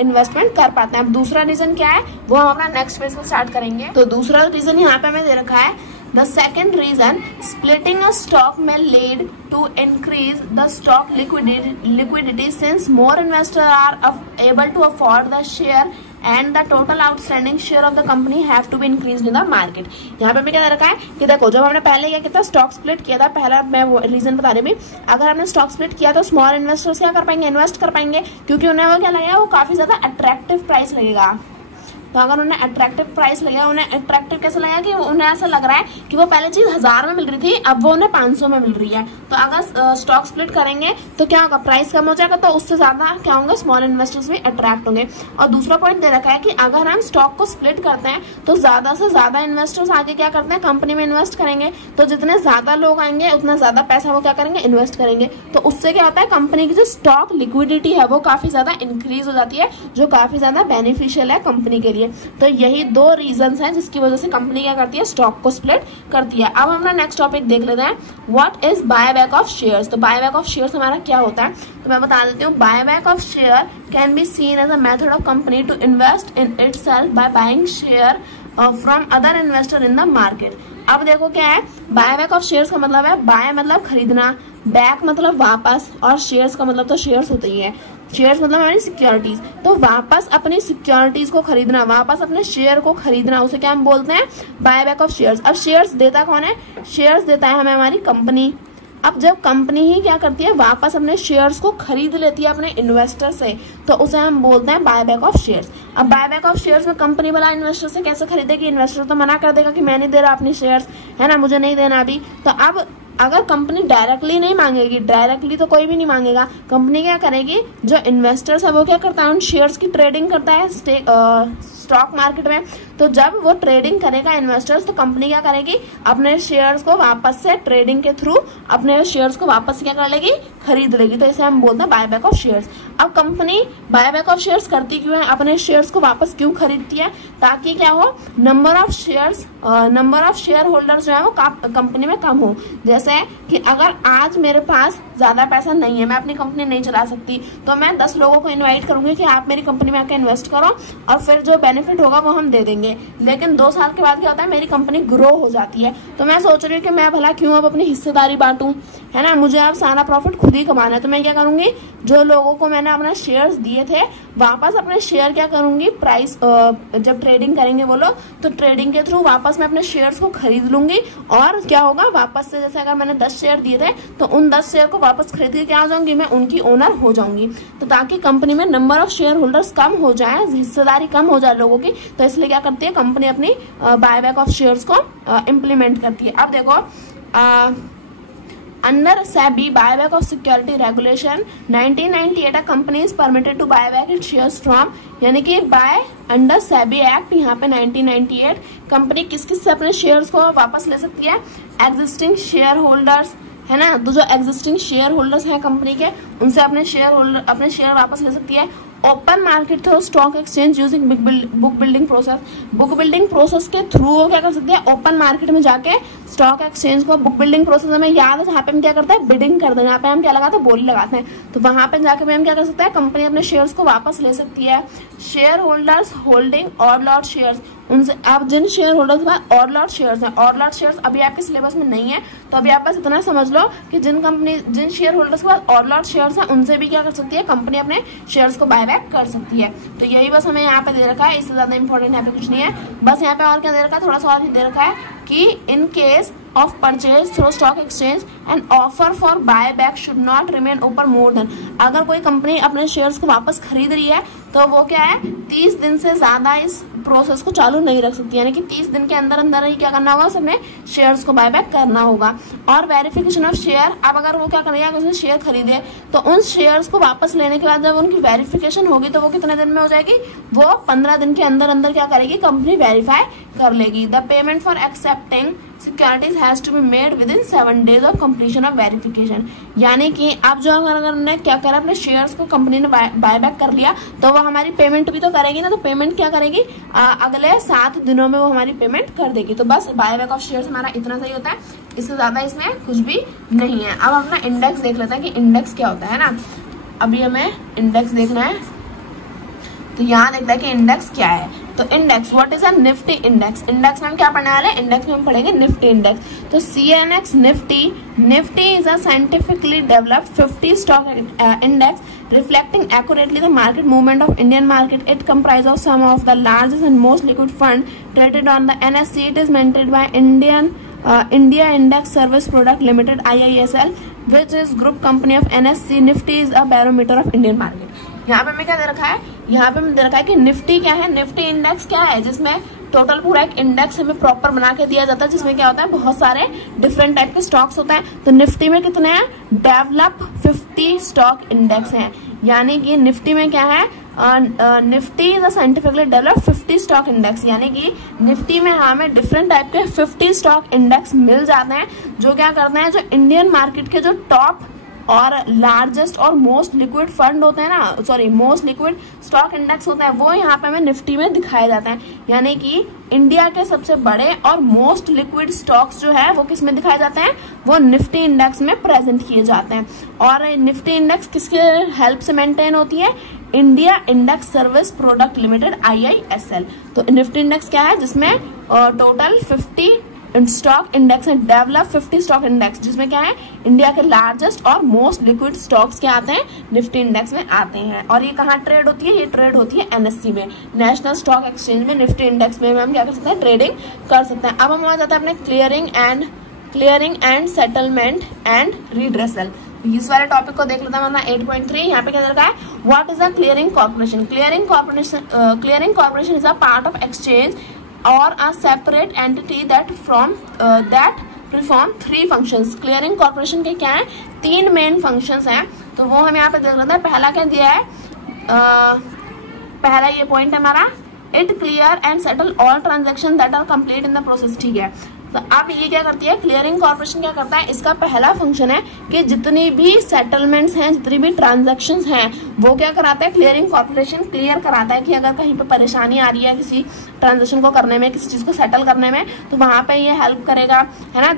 इन्वेस्टमेंट कर पाते हैं। अब दूसरा रीजन क्या है वो हम अपना नेक्स्ट पेज में स्टार्ट करेंगे। तो दूसरा रीजन यहाँ पे हमें दे रखा है, the second reason, splitting a stock may lead to increase the stock liquidity since more investors are able to afford the share and the total outstanding share of the company have to be increased in the market। यहाँ पे मैं क्या रखा है कि देखो जब हमने पहले क्या किया था, स्टॉक स्प्लिट किया था, पहला मैं वो रीजन बता रही हूँ। अगर हमने स्टॉक स्प्लिट किया तो स्मॉल इन्वेस्टर्स क्या कर पाएंगे, इन्वेस्ट कर पाएंगे, क्योंकि उन्हें वो क्या लगेगा, वो काफी ज्यादा अट्रैक्टिव प्राइस लगेगा। तो अगर उन्हें अट्रैक्टिव प्राइस लगेगा, उन्हें अट्रैक्टिव कैसे लगेगा कि उन्हें ऐसा लग रहा है कि वो पहले चीज 1000 में मिल रही थी, अब वो उन्हें 500 में मिल रही है। तो अगर स्टॉक स्प्लिट करेंगे तो क्या होगा, प्राइस कम हो जाएगा, तो उससे ज्यादा क्या होंगे, स्मॉल इन्वेस्टर्स भी अट्रैक्ट होंगे। और दूसरा पॉइंट दे रखा है कि अगर हम स्टॉक को स्प्लिट करते हैं तो ज्यादा से ज्यादा इन्वेस्टर्स आगे क्या करते हैं, कंपनी में इन्वेस्ट करेंगे। तो जितने ज्यादा लोग आएंगे उतना ज्यादा पैसा वो क्या करेंगे, इन्वेस्ट करेंगे। तो उससे क्या होता है, कंपनी की जो स्टॉक लिक्विडिटी है वो काफी ज्यादा इंक्रीज हो जाती है, जो काफी ज्यादा बेनिफिशियल है कंपनी के लिए। तो यही 2 रीजंस हैं जिसकी वजह से कंपनी क्या करती है, स्टॉक को स्प्लिट करती है। अब हम अपना नेक्स्ट टॉपिक देख लेते हैं, what is buyback of shares. तो बायबैक ऑफ शेयर्स हमारा क्या होता है, तो मैं बता देती हूँ। Buyback of share can be seen as a method of company to invest in itself by buying share from other investor in the market. अब देखो क्या है, बायबैक ऑफ शेयर्स का मतलब है, बाय मतलब खरीदना, बैक मतलब वापस, और शेयर्स का मतलब तो शेयर्स होते ही है, शेयर्स मतलब हमारी सिक्योरिटीज। तो वापस अपनी सिक्योरिटीज को खरीदना, वापस अपने शेयर को खरीदना, उसे क्या हम बोलते हैं, बायबैक ऑफ शेयर्स। अब शेयर्स देता कौन है, शेयर्स देता है हमें हमारी कंपनी। अब जब कंपनी ही क्या करती है, वापस अपने शेयर्स को खरीद लेती है अपने इन्वेस्टर से, तो उसे हम बोलते हैं बायबैक ऑफ शेयर्स। अब बायबैक ऑफ शेयर्स में कंपनी वाला इन्वेस्टर से कैसे खरीदेगी, इन्वेस्टर तो मना कर देगा कि मैं नहीं दे रहा अपनी शेयर्स, है ना, मुझे नहीं देना अभी। तो अब अगर कंपनी डायरेक्टली नहीं मांगेगी, डायरेक्टली तो कोई भी नहीं मांगेगा, कंपनी क्या करेगी, जो इन्वेस्टर्स है वो क्या करता है, उन शेयर्स की ट्रेडिंग करता है स्टॉक मार्केट में। तो जब वो ट्रेडिंग करेगा इन्वेस्टर्स, तो कंपनी क्या करेगी, अपने शेयर्स को वापस से ट्रेडिंग के थ्रू अपने शेयर्स को वापस क्या कर लेगी, खरीद लेगी। तो इसे हम बोलते हैं बायबैक ऑफ शेयर्स। अब कंपनी बायबैक ऑफ शेयर्स करती क्यों है, अपने शेयर्स को वापस क्यों खरीदती है, ताकि क्या हो, नंबर ऑफ शेयर होल्डर्स जो है वो कंपनी में कम हो। जैसे कि अगर आज मेरे पास ज्यादा पैसा नहीं है, मैं अपनी कंपनी नहीं चला सकती, तो मैं 10 लोगों को इनवाइट करूंगी कि आप मेरी कंपनी में आकर इन्वेस्ट करो और फिर जो बेनिफिट होगा वो हम दे देंगे। लेकिन 2 साल के बाद क्या होता है, मेरी कंपनी ग्रो हो जाती है, तो मैं सोच रही हूँ कि मैं भला क्यों अब अपनी हिस्सेदारी बांटूं, है ना, मुझे अब सारा प्रॉफिट खुद ही कमाना है। तो मैं क्या करूंगी, जो लोगों को मैंने अपना शेयर्स दिए थे वापस अपने शेयर क्या करूंगी, प्राइस जब ट्रेडिंग करेंगे वो लोग, तो ट्रेडिंग के थ्रू वापस मैं अपने शेयर्स को खरीद लूंगी और क्या होगा, वापस से जैसे अगर मैंने 10 शेयर दिए थे तो उन 10 शेयर को वापस खरीद के क्या हो जाऊंगी, मैं उनकी ओनर हो जाऊंगी। तो ताकि कंपनी में नंबर ऑफ शेयर होल्डर्स कम हो जाए, हिस्सेदारी कम हो जाए लोगों की, तो इसलिए क्या करती है कंपनी, अपनी बायबैक ऑफ शेयर्स को इम्प्लीमेंट करती है। अब देखो, under SEBI buyback of security regulation 1998 a company is permitted to buy back its shares from, यानी कि बाय अंडर SEBI एक्ट यहाँ पे 1998 कंपनी किस किस से अपने शेयर्स को वापस ले सकती है, एग्जिस्टिंग शेयर होल्डर्स, है ना, तो जो एग्जिस्टिंग शेयर होल्डर्स हैं कंपनी के, उनसे अपने शेयर वापस ले सकती है। Open market through stock exchange using book building process, book building process के थ्रू वो क्या कर सकती है, ओपन मार्केट में जाके स्टॉक एक्सचेंज को, बुक बिल्डिंग प्रोसेस हमें याद है, जहाँ पे हम क्या करते हैं, बिडिंग करते हैं, यहाँ पे हम क्या लगाते हैं, बोली लगाते हैं, तो वहां पे जाके हम क्या कर सकते हैं, कंपनी अपने शेयर्स को वापस ले सकती है। शेयर होल्डर्स होल्डिंग और लॉट शेयर्स, उनसे आप जिन शेयर होल्डर्स के पास और लॉट शेयर्स हैं, और लॉट शेयर्स अभी आपके सिलेबस में नहीं है, तो अभी आप बस इतना समझ लो कि जिन शेयर होल्डर्स के पास और लॉट शेयर्स हैं, उनसे भी क्या कर सकती है कंपनी, अपने शेयर्स को बायबैक कर सकती है। तो यही बस हमें यहाँ पे दे रखा है, इससे ज्यादा इंपॉर्टेंट यहाँ पे कुछ नहीं है। बस यहाँ पे और क्या दे रखा है, थोड़ा सा और भी दे रखा है कि in case of purchase through stock exchange and offer for buyback should not remain open more than, अगर कोई कंपनी अपने शेयर्स को वापस खरीद रही है तो वो क्या है, 30 दिन से ज्यादा इस प्रोसेस को चालू नहीं रख सकती, यानी कि 30 दिन के अंदर अंदर ही क्या करना होगा, सबने शेयर्स को बायबैक करना होगा। और वेरिफिकेशन ऑफ शेयर, अब अगर वो क्या करेगा, उसने शेयर खरीदे तो उन शेयर्स को वापस लेने के बाद जब उनकी वेरिफिकेशन होगी तो वो कितने दिन में हो जाएगी, वो 15 दिन के अंदर अंदर क्या करेगी, कंपनी वेरीफाई कर लेगी। The payment for accepting securities has to be made within 7 days of completion of verification, यानी कि अब जो अगर हमने क्या करा, अपने शेयर्स को कंपनी ने बायबैक कर लिया तो वो हमारी पेमेंट भी तो करेगी ना, तो पेमेंट क्या करेगी, अगले 7 दिनों में वो हमारी पेमेंट कर देगी। तो बस बायबैक ऑफ शेयर्स हमारा इतना सही होता है, इससे ज्यादा इसमें कुछ भी नहीं है। अब हम अपना इंडेक्स देख लेते हैं कि इंडेक्स क्या होता है ना, अभी हमें इंडेक्स देखना है, तो यहाँ देखते हैं कि इंडेक्स क्या है। तो index, what is a Nifty index, index में हम क्या पढ़ने वाले हैं, इंडेक्स में हम पढ़ेंगे निफ्टी इंडेक्स। तो CNX Nifty is a scientifically developed 50 stock index reflecting accurately the market movement of Indian market. It comprises of some of the largest and most liquid fund traded on the NSE. It is maintained by India Index Service Product Limited IISL, which is group company of NSE. Nifty is a barometer of Indian market. यहाँ पे हमें क्या दे रखा है, यहाँ पे हमें दे रखा है कि निफ्टी क्या है, निफ्टी इंडेक्स क्या है, जिसमें टोटल पूरा एक इंडेक्स हमें प्रॉपर बना के दिया जाता है, जिसमें क्या होता है, बहुत सारे डिफरेंट टाइप के स्टॉक्स होते हैं। तो निफ्टी में कितने हैं, डेवलप 50 स्टॉक इंडेक्स हैं, यानी कि निफ्टी में क्या है, Nifty is a scientifically develop 50 stock index, यानी कि निफ्टी में हमें डिफरेंट टाइप के 50 स्टॉक इंडेक्स मिल जाते हैं, जो क्या करते हैं, जो इंडियन मार्केट के जो टॉप और लार्जेस्ट और मोस्ट लिक्विड फंड होते हैं ना, sorry most liquid stock index होते हैं, वो यहाँ पे हमें निफ्टी में दिखाए जाते हैं। यानी कि इंडिया के सबसे बड़े और मोस्ट लिक्विड स्टॉक्स जो है वो किस में दिखाए जाते हैं, वो निफ्टी इंडेक्स में प्रेजेंट किए जाते हैं। और निफ्टी इंडेक्स किसके हेल्प से मेंटेन होती है, India index service product limited IISL। तो निफ्टी इंडेक्स क्या है, जिसमें टोटल 50 स्टॉक इंडेक्स है, डेवलप 50 स्टॉक इंडेक्स, जिसमें क्या है, इंडिया के लार्जेस्ट और मोस्ट लिक्विड स्टॉक्स क्या आते हैं, निफ्टी इंडेक्स में आते हैं। और ये कहाँ ट्रेड होती है, ये ट्रेड होती है NSE में, नेशनल स्टॉक एक्सचेंज में। निफ्टी इंडेक्स में हम क्या कर सकते हैं, ट्रेडिंग कर सकते हैं। अब हम आ जाते हैं अपने clearing and settlement and redressal. इस वाले टॉपिक को देख लेते हैं, 8.3 यहाँ पे क्या दरकार है, what is a clearing corporation. Clearing corporation is a part of exchange or a separate entity that perform 3 functions. Clearing corporation के क्या है, 3 मेन फंक्शंस हैं, तो वो हम यहाँ पे देख लेते हैं। पहला क्या दिया है, पहला ये पॉइंट है हमारा, it clear and settle all transaction that are complete in the process. ठीक है, तो अब ये क्या करती है, क्लियरिंग कॉर्पोरेशन क्या करता है, इसका पहला फंक्शन है कि जितनी भी सेटलमेंट्स हैं, जितनी भी ट्रांजैक्शंस हैं, वो क्या कराता है, क्लियरिंग कॉर्पोरेशन क्लियर कराता है कि अगर कहीं पे परेशानी आ रही है किसी ट्रांजैक्शन को करने में, किसी चीज को सेटल करने में, तो वहां पे ये हेल्प करेगा, है ना।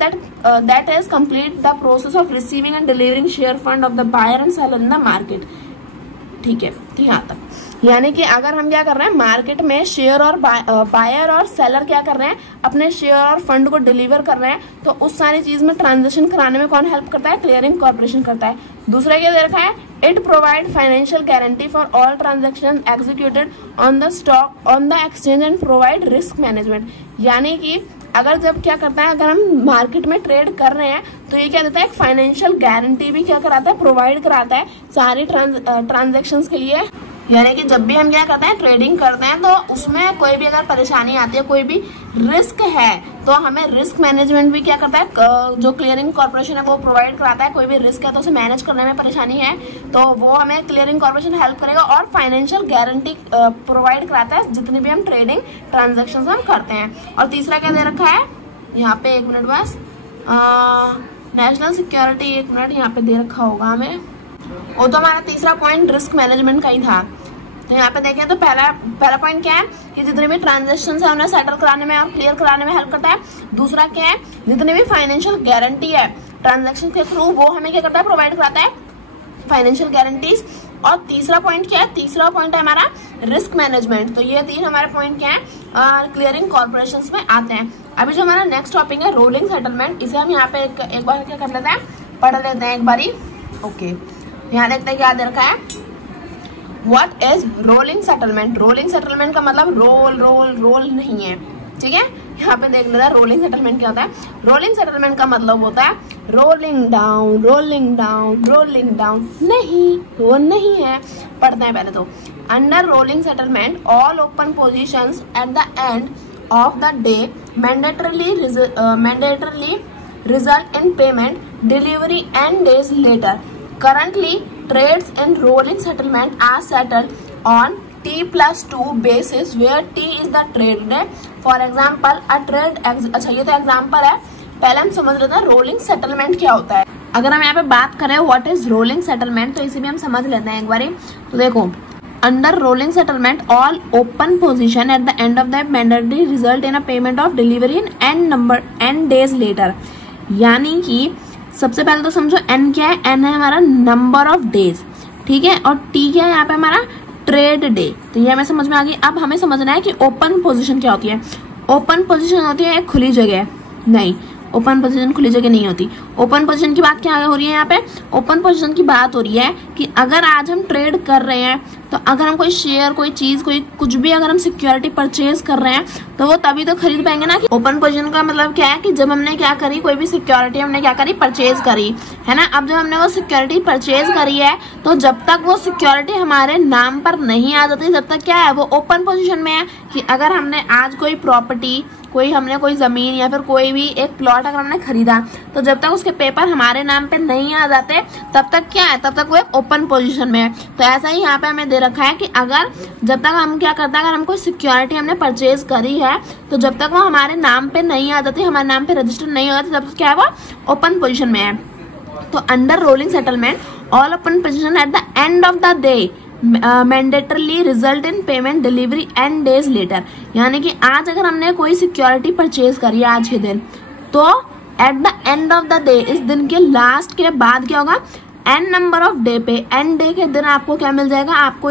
That is complete the process of receiving and delivering share fund of the buyer and seller in the market. ठीक है, तो यहाँ तक, यानी कि अगर हम क्या कर रहे हैं, मार्केट में शेयर और बायर और सेलर क्या कर रहे हैं, अपने शेयर और फंड को डिलीवर कर रहे हैं, तो उस सारी चीज में ट्रांजेक्शन कराने में कौन हेल्प करता है, क्लियरिंग कॉर्पोरेशन करता है। दूसरा क्या दे रखा है, it provide financial guarantee for all transaction executed on the stock on the exchange and provide risk management. यानी कि अगर जब क्या करता है, अगर हम मार्केट में ट्रेड कर रहे हैं, तो ये क्या देता है, एक फाइनेंशियल गारंटी भी क्या कराता है, प्रोवाइड कराता है सारी ट्रांजेक्शंस के लिए। यानी कि जब भी हम क्या करते हैं, ट्रेडिंग करते हैं, तो उसमें कोई भी अगर परेशानी आती है, कोई भी रिस्क है, तो हमें रिस्क मैनेजमेंट भी क्या करता है, जो क्लियरिंग कॉर्पोरेशन है वो प्रोवाइड कराता है। कोई भी रिस्क है तो उसे मैनेज करने में परेशानी है, तो वो हमें क्लियरिंग कॉर्पोरेशन हेल्प करेगा, और फाइनेंशियल गारंटी प्रोवाइड कराता है जितनी भी हम ट्रेडिंग ट्रांजेक्शन हम करते हैं। और तीसरा क्या दे रखा है यहाँ पे, 1 मिनट बस, नेशनल सिक्योरिटी, 1 मिनट यहाँ पे दे रखा होगा हमें, वो तो हमारा तीसरा पॉइंट रिस्क मैनेजमेंट का ही था। तो यहाँ पे देखें तो पहला पॉइंट क्या है कि जितने भी ट्रांजेक्शन है उन्हें सेटल कराने में और क्लियर कराने में हेल्प करता है। दूसरा क्या है, जितनी भी फाइनेंशियल गारंटी है ट्रांजेक्शन के थ्रू, वो हमें क्या करता है, प्रोवाइड कराता है फाइनेंशियल गारंटीज। और तीसरा पॉइंट क्या है, तीसरा पॉइंट है हमारा रिस्क मैनेजमेंट। तो ये 3 हमारे पॉइंट क्या है, क्लियरिंग कॉर्पोरेशन में आते हैं। अभी जो हमारा नेक्स्ट टॉपिक है रोलिंग सेटलमेंट, इसे हम यहाँ पे एक बार क्या कर लेते हैं, पढ़ लेते हैं एक बारी। ओके, यहाँ देखते हैं क्या दे रखा है, what is rolling settlement. Rolling settlement का मतलब रोल नहीं है, ठीक है। यहाँ पे देख लेना रोलिंग सेटलमेंट क्या होता है। रोलिंग सेटलमेंट का मतलब होता है rolling down, rolling down, rolling down. नहीं, वो नहीं है, पढ़ते हैं पहले तो। Under rolling settlement all open positions at the end of the day mandatorily result in payment delivery and days later. Currently, trades in rolling settlement are settled on T+2 basis where T is the trade day. For example, a trade, अच्छा ये तो example है, पहले हम समझ लेते हैं rolling settlement क्या होता है। अगर हम यहाँ पे बात करें व्हाट इज रोलिंग सेटलमेंट, तो इसे भी हम समझ लेते हैं एक बारी। तो देखो, under rolling settlement all open position at the end of the mandatory result in a payment of delivery in an days later. यानी कि सबसे पहले तो समझो एन क्या है, एन है हमारा नंबर ऑफ डेज, ठीक है, और टी क्या है यहाँ पे हमारा ट्रेड डे। तो ये हमें समझ में आ गई। अब हमें समझना है कि ओपन पोजीशन क्या होती है। ओपन पोजीशन होती है एक खुली जगह, नहीं, ओपन पोजीशन खुली जगह नहीं होती। ओपन पोजीशन की बात क्या हो रही है यहाँ पे, ओपन पोजीशन की बात हो रही है कि अगर आज हम ट्रेड कर रहे हैं, तो अगर हम कोई शेयर, कोई चीज, कोई कुछ भी अगर हम सिक्योरिटी परचेज कर रहे हैं, तो वो तभी तो खरीद पाएंगे ना। कि ओपन पोजीशन का मतलब क्या है कि जब हमने क्या करी, कोई भी सिक्योरिटी हमने क्या करी, परचेज करी, है ना। अब जब हमने वो सिक्योरिटी परचेज करी है, तो जब तक वो सिक्योरिटी हमारे नाम पर नहीं आ जाती, जब तक क्या है, वो ओपन पोजीशन में है। कि अगर हमने आज कोई प्रॉपर्टी, हमने कोई जमीन या फिर कोई भी एक प्लॉट अगर हमने खरीदा, तो जब तक उसके पेपर हमारे नाम पे नहीं आ जाते, तब तक क्या है, तब तक वो एक ओपन पोजीशन में है। तो ऐसा ही यहाँ पे हमें दे रखा है कि अगर जब तक हम क्या करते हैं, अगर हम कोई सिक्योरिटी हमने परचेज करी है, तो जब तक वो हमारे नाम पे नहीं आ जाती, हमारे नाम पे रजिस्टर नहीं हो जाती, तब तक क्या है, वो ओपन पोजीशन में है। तो under rolling settlement all open position at the end of the day mandatorily result in payment delivery and days later. यानी कि आज अगर हमने कोई सिक्योरिटी परचेज करी है आज के दिन, तो at the end of the day, इस दिन के लास्ट के बाद क्या होगा, एन नंबर ऑफ डे पे, एन डे के दिन आपको क्या मिल जाएगा, आपको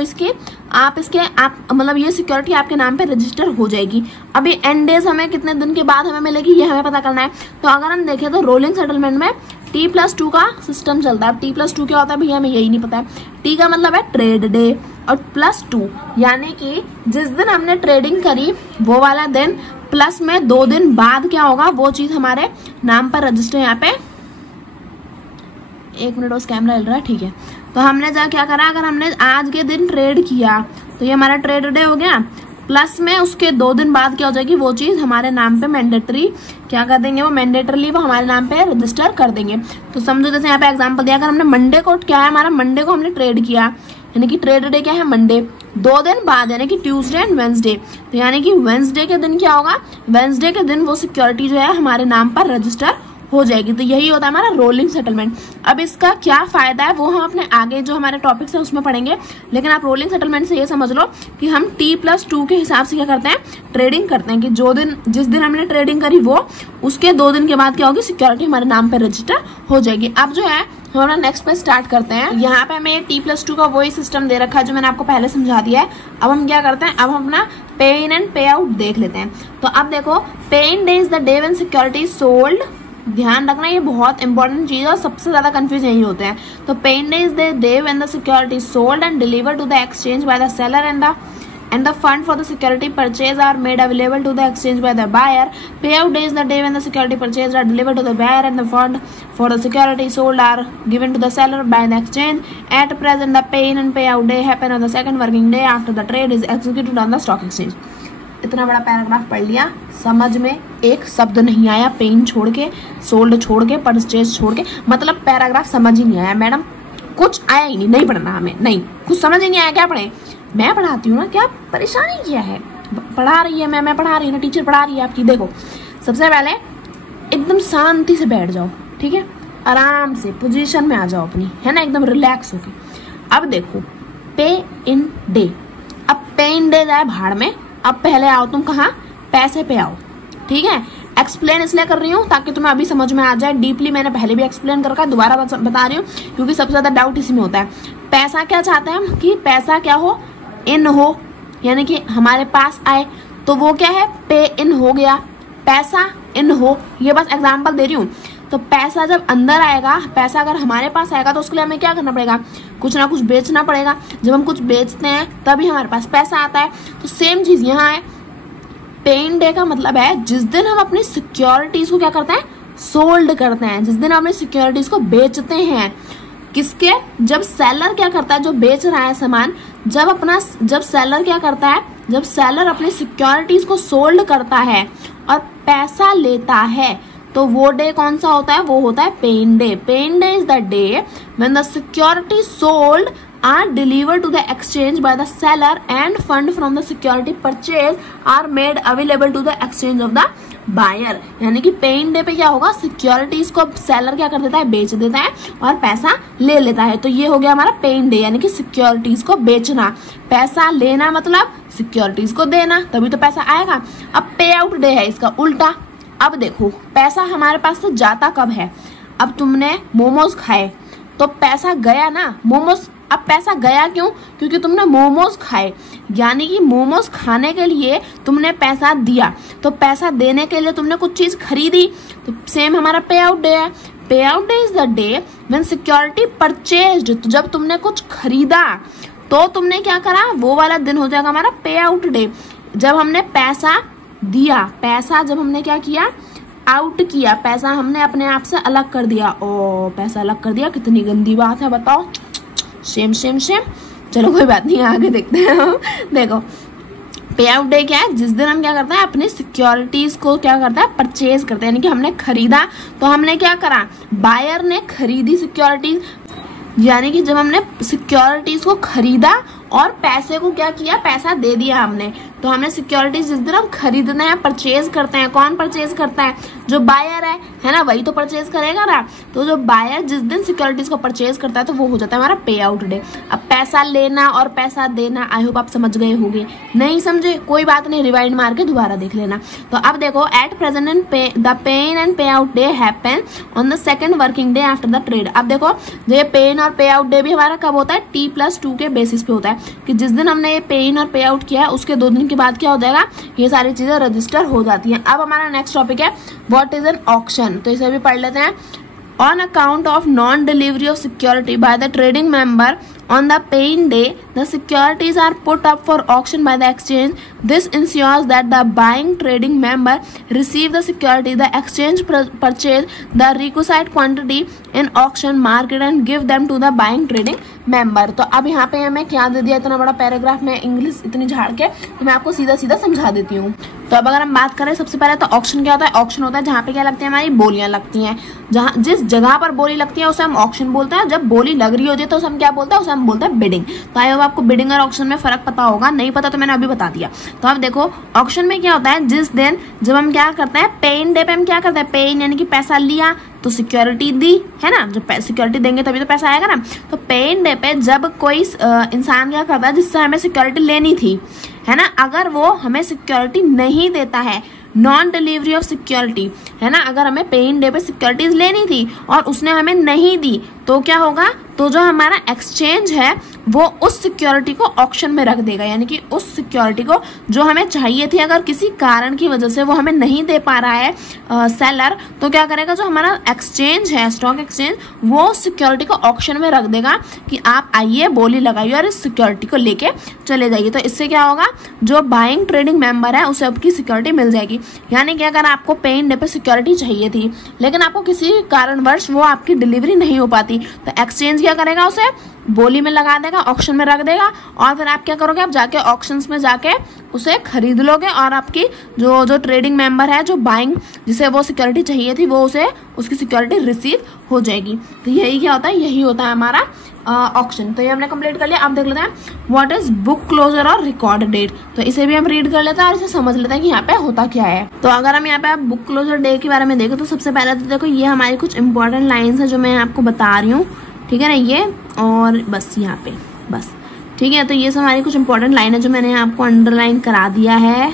आप मतलब ये सिक्योरिटी आपके नाम पे रजिस्टर हो जाएगी। अभी एन डेज हमें कितने दिन के बाद हमें मिलेगी, ये हमें पता करना है। तो अगर हम देखें तो रोलिंग सेटलमेंट में T+2 का सिस्टम चलता है। T+2 क्या होता है भैया, हमें यही नहीं पता है। T का मतलब है ट्रेड डे और +2, यानी कि जिस दिन हमने ट्रेडिंग करी वो वाला दिन प्लस में 2 दिन बाद क्या होगा, वो चीज हमारे नाम पर रजिस्टर। यहाँ पे 1 मिनट, उस कैमरा हिल रहा है, ठीक है। तो हमने क्या करा, अगर हमने आज के दिन ट्रेड किया, तो ये हमारा ट्रेड डे हो गया। प्लस में उसके 2 दिन बाद क्या हो जाएगी, वो चीज हमारे नाम पे मैंडेटरी क्या कर देंगे, वो मैंडेटरली वो हमारे नाम पे रजिस्टर कर देंगे। तो समझो जैसे यहाँ पे एग्जांपल दिया, अगर हमने मंडे को क्या है हमारा, मंडे को हमने ट्रेड किया, यानी कि ट्रेड डे क्या है मंडे, 2 दिन बाद यानी कि ट्यूसडे एंड वेंसडे, तो यानी कि वेंसडे के दिन क्या होगा, वेंसडे के दिन वो सिक्योरिटी जो है हमारे नाम पर रजिस्टर हो जाएगी। तो यही होता है हमारा रोलिंग सेटलमेंट। अब इसका क्या फायदा है वो हम अपने आगे जो हमारे टॉपिक्स है उसमें पढ़ेंगे, लेकिन आप रोलिंग सेटलमेंट से ये समझ लो कि हम T+2 के हिसाब से क्या करते हैं, ट्रेडिंग करते हैं, कि जिस दिन हमने ट्रेडिंग करी वो उसके 2 दिन के बाद क्या होगी, सिक्योरिटी हमारे नाम पर रजिस्टर हो जाएगी। अब जो है हम नेक्स्ट पे स्टार्ट करते हैं। यहाँ पे हमें T+2 का वही सिस्टम दे रखा है जो मैंने आपको पहले समझा दिया है। अब हम क्या करते हैं, अब हम अपना पे इन एंड पे आउट देख लेते हैं। तो अब देखो, पे in day is the day when security sold, ध्यान रखना ये बहुत इंपॉर्टेंट चीज है और सबसे ज्यादा कंफ्यूज यही होते हैं। तो pay in day is the day when the security sold and delivered to the exchange by the seller and the fund for the security purchase are made available to the exchange by the buyer. Payout day is the day when the security purchased are delivered to the buyer and the fund for the security sold are given to the seller by the exchange. At present, the pay in and payout day happen on the 2nd working day after the trade is executed on the stock exchange. इतना बड़ा paragraph पढ़ लिया, समझ में एक शब्द नहीं आया, पे इन छोड़ के, सोल्ड छोड़ के, परचेज छोड़ के, मतलब पैराग्राफ समझ ही नहीं आया। मैडम कुछ आया ही नहीं पढ़ना हमें, नहीं कुछ समझ ही नहीं आया, क्या पढ़े, मैं पढ़ाती हूँ ना, क्या परेशानी क्या है, पढ़ा रही है मैं पढ़ा रही हूँ ना, टीचर पढ़ा रही है आपकी। देखो सबसे पहले एकदम शांति से बैठ जाओ, ठीक है, आराम से पोजीशन में आ जाओ अपनी, है ना, एकदम रिलैक्स होके। अब देखो पे इन डे, अब पे इन डे जाए भाड़ में, अब पहले आओ तुम कहाँ, पैसे पे आओ, ठीक है। एक्सप्लेन इसलिए कर रही हूँ ताकि तुम्हें अभी समझ में आ जाए, डीपली मैंने पहले भी एक्सप्लेन कर रखा है, दोबारा बता रही हूँ क्योंकि सबसे ज्यादा डाउट इसी में होता है। पैसा क्या चाहते हैं हम, कि पैसा क्या हो, इन हो, यानी कि हमारे पास आए, तो वो क्या है, पे इन हो गया, पैसा इन हो, ये बस एग्जांपल दे रही हूँ। तो पैसा जब अंदर आएगा, पैसा अगर हमारे पास आएगा तो उसके लिए हमें क्या करना पड़ेगा, कुछ ना कुछ बेचना पड़ेगा। जब हम कुछ बेचते हैं तभी हमारे पास पैसा आता है। तो सेम चीज यहाँ है, पे इन डे का मतलब है जिस दिन हम अपनी सिक्योरिटीज को क्या करते हैं, सोल्ड करते हैं, जिस दिन हम अपनी सिक्योरिटीज को बेचते हैं। किसके, जब सेलर क्या करता है, जो बेच रहा है सामान, जब सेलर क्या करता है, जब सेलर अपनी सिक्योरिटीज को सोल्ड करता है और पैसा लेता है, तो वो डे कौन सा होता है, वो होता है पे इन डे। पे in day is the day when the security sold are delivered to the exchange by the seller and fund from the security purchase are made available to the exchange of the buyer। यानी कि पे in day पे क्या होगा, securities को seller क्या कर देता है, बेच देता है और पैसा ले लेता है। तो ये हो गया हमारा पे इन डे, यानी कि सिक्योरिटीज को बेचना, पैसा लेना मतलब सिक्योरिटीज को देना, तभी तो पैसा आएगा। अब पे आउट डे है इसका उल्टा। अब देखो पैसा हमारे पास से जाता कब है, अब तुमने मोमोज खाए तो पैसा गया ना, मोमोज, अब पैसा गया क्यों, क्योंकि तुमने मोमोज खाए, यानी कि मोमोज खाने के लिए तुमने पैसा दिया, तो पैसा देने के लिए तुमने कुछ चीज खरीदी। तो सेम हमारा पे आउट डे है। पे out day is the day when security purchased, तो जब तुमने कुछ खरीदा तो तुमने क्या करा, वो वाला दिन हो जाएगा हमारा पे आउट डे। जब हमने पैसा दिया, पैसा जब हमने क्या किया, आउट किया, पैसा हमने अपने आप से अलग कर दिया। ओ पैसा अलग कर दिया, कितनी गंदी बात है बताओ, सेम सेम सेम। चलो कोई बात नहीं, आगे देखते हैं। देखो पे आउट डे क्या है, जिस दिन हम क्या करते हैं, अपनी सिक्योरिटीज को क्या करता है, परचेज करते हैं, यानी कि हमने खरीदा। तो हमने क्या करा, बायर ने खरीदी सिक्योरिटीज, यानी कि जब हमने सिक्योरिटीज को खरीदा और पैसे को क्या किया, पैसा दे दिया हमने। तो हमने सिक्योरिटीज जिस दिन हम खरीदते हैं, परचेज करते हैं, कौन परचेज करता है, जो बायर है ना, वही तो परचेज करेगा ना। तो जो बायर जिस दिन सिक्योरिटीज को परचेज करता है तो वो हो जाता है हमारा पे आउट डे। अब पैसा लेना और पैसा देना, आई होप आप समझ गए होंगे, नहीं समझे कोई बात नहीं, रिवाइंड मार के दोबारा देख लेना। तो अब देखो, eight present the pay in and pay out day happen on the 2nd working day after the trade. अब देखो ये पे इन और पे आउट डे भी हमारा कब होता है, T+2 के बेसिस पे होता है, कि जिस दिन हमने ये पे इन और पे आउट किया है उसके 2 दिन के बाद क्या हो जाएगा, ये सारी चीजें रजिस्टर हो जाती हैं। अब हमारा नेक्स्ट टॉपिक है व्हाट इज एन ऑक्शन, तो इसे भी पढ़ लेते हैं। On account of non delivery of security bye the trading member on the paying day the securities are put up for auction by the exchange. This ensures that the buying trading member receive the security the exchange purchase the requisite quantity in auction market and give them to the buying trading member. तो अब यहाँ पे हमें क्या दे दिया, इतना बड़ा paragraph में इंग्लिश इतनी झाड़ के, तो मैं आपको सीधा सीधा समझा देती हूँ। तो अब अगर हम बात करें सबसे पहले तो ऑक्शन क्या होता है। ऑक्शन होता है जहाँ पे क्या लगती है, हमारी बोलियां लगती हैं। जहाँ जिस जगह पर बोली लगती है उसे हम ऑक्शन बोलते हैं। जब बोली लग रही होती है तो उसे हम क्या बोलते हैं, उसे हम बोलते हैं बिडिंग। तो आई होप आपको बिडिंग और ऑक्शन में फर्क पता होगा, नहीं पता तो मैंने अभी बता दिया। तो अब देखो ऑक्शन में क्या होता है, जिस दिन जब हम क्या करते हैं, पे इन डे पे हम क्या करते हैं, पे इन यानी कि पैसा लिया तो सिक्योरिटी दी, है ना। जब सिक्योरिटी देंगे तभी तो पैसा आएगा ना। तो पे इन डे पे जब कोई इंसान क्या करता है जिससे हमें सिक्योरिटी लेनी थी, है ना, अगर वो हमें सिक्योरिटी नहीं देता है, नॉन डिलीवरी ऑफ सिक्योरिटी, है ना, अगर हमें पे इन डे पे सिक्योरिटीज लेनी थी और उसने हमें नहीं दी तो क्या होगा, तो जो हमारा एक्सचेंज है वो उस सिक्योरिटी को ऑक्शन में रख देगा। यानी कि उस सिक्योरिटी को जो हमें चाहिए थी, अगर किसी कारण की वजह से वो हमें नहीं दे पा रहा है सेलर, तो क्या करेगा, जो हमारा एक्सचेंज है, स्टॉक एक्सचेंज, वो सिक्योरिटी को ऑक्शन में रख देगा कि आप आइए, बोली लगाइए और इस सिक्योरिटी को लेके चले जाइए। तो इससे क्या होगा, जो बाइंग ट्रेडिंग मेंबर है उसे आपकी सिक्योरिटी मिल जाएगी। यानी कि अगर आपको पे इन डे पे सिक्योरिटी चाहिए थी लेकिन आपको किसी कारणवश वो आपकी डिलीवरी नहीं हो पाती, तो एक्सचेंज क्या करेगा, उसे बोली में लगा देगा, ऑक्शन में रख देगा और फिर आप क्या करोगे, आप जाके ऑक्शंस में जाके उसे खरीद लोगे और आपकी जो ट्रेडिंग मेंबर है, जो बाइंग जिसे वो सिक्योरिटी चाहिए थी, वो उसे उसकी सिक्योरिटी रिसीव हो जाएगी। तो यही क्या होता है, यही होता है हमारा ऑक्शन। तो ये हमने कंप्लीट कर लिया। अब देख लेते हैं व्हाट इज बुक क्लोजर और रिकॉर्ड डेट। तो इसे भी हम रीड कर लेते हैं और इसे समझ लेते हैं कि यहाँ पे होता क्या है। तो अगर हम यहाँ पे बुक क्लोजर डे के बारे में देखें तो सबसे पहले तो देखो ये हमारी कुछ इंपॉर्टेंट लाइन्स है जो मैं आपको बता रही हूँ, ठीक है ना, ये और बस यहाँ पे बस, ठीक है। तो ये सब हमारी कुछ इंपॉर्टेंट लाइन है जो मैंने आपको अंडरलाइन करा दिया है,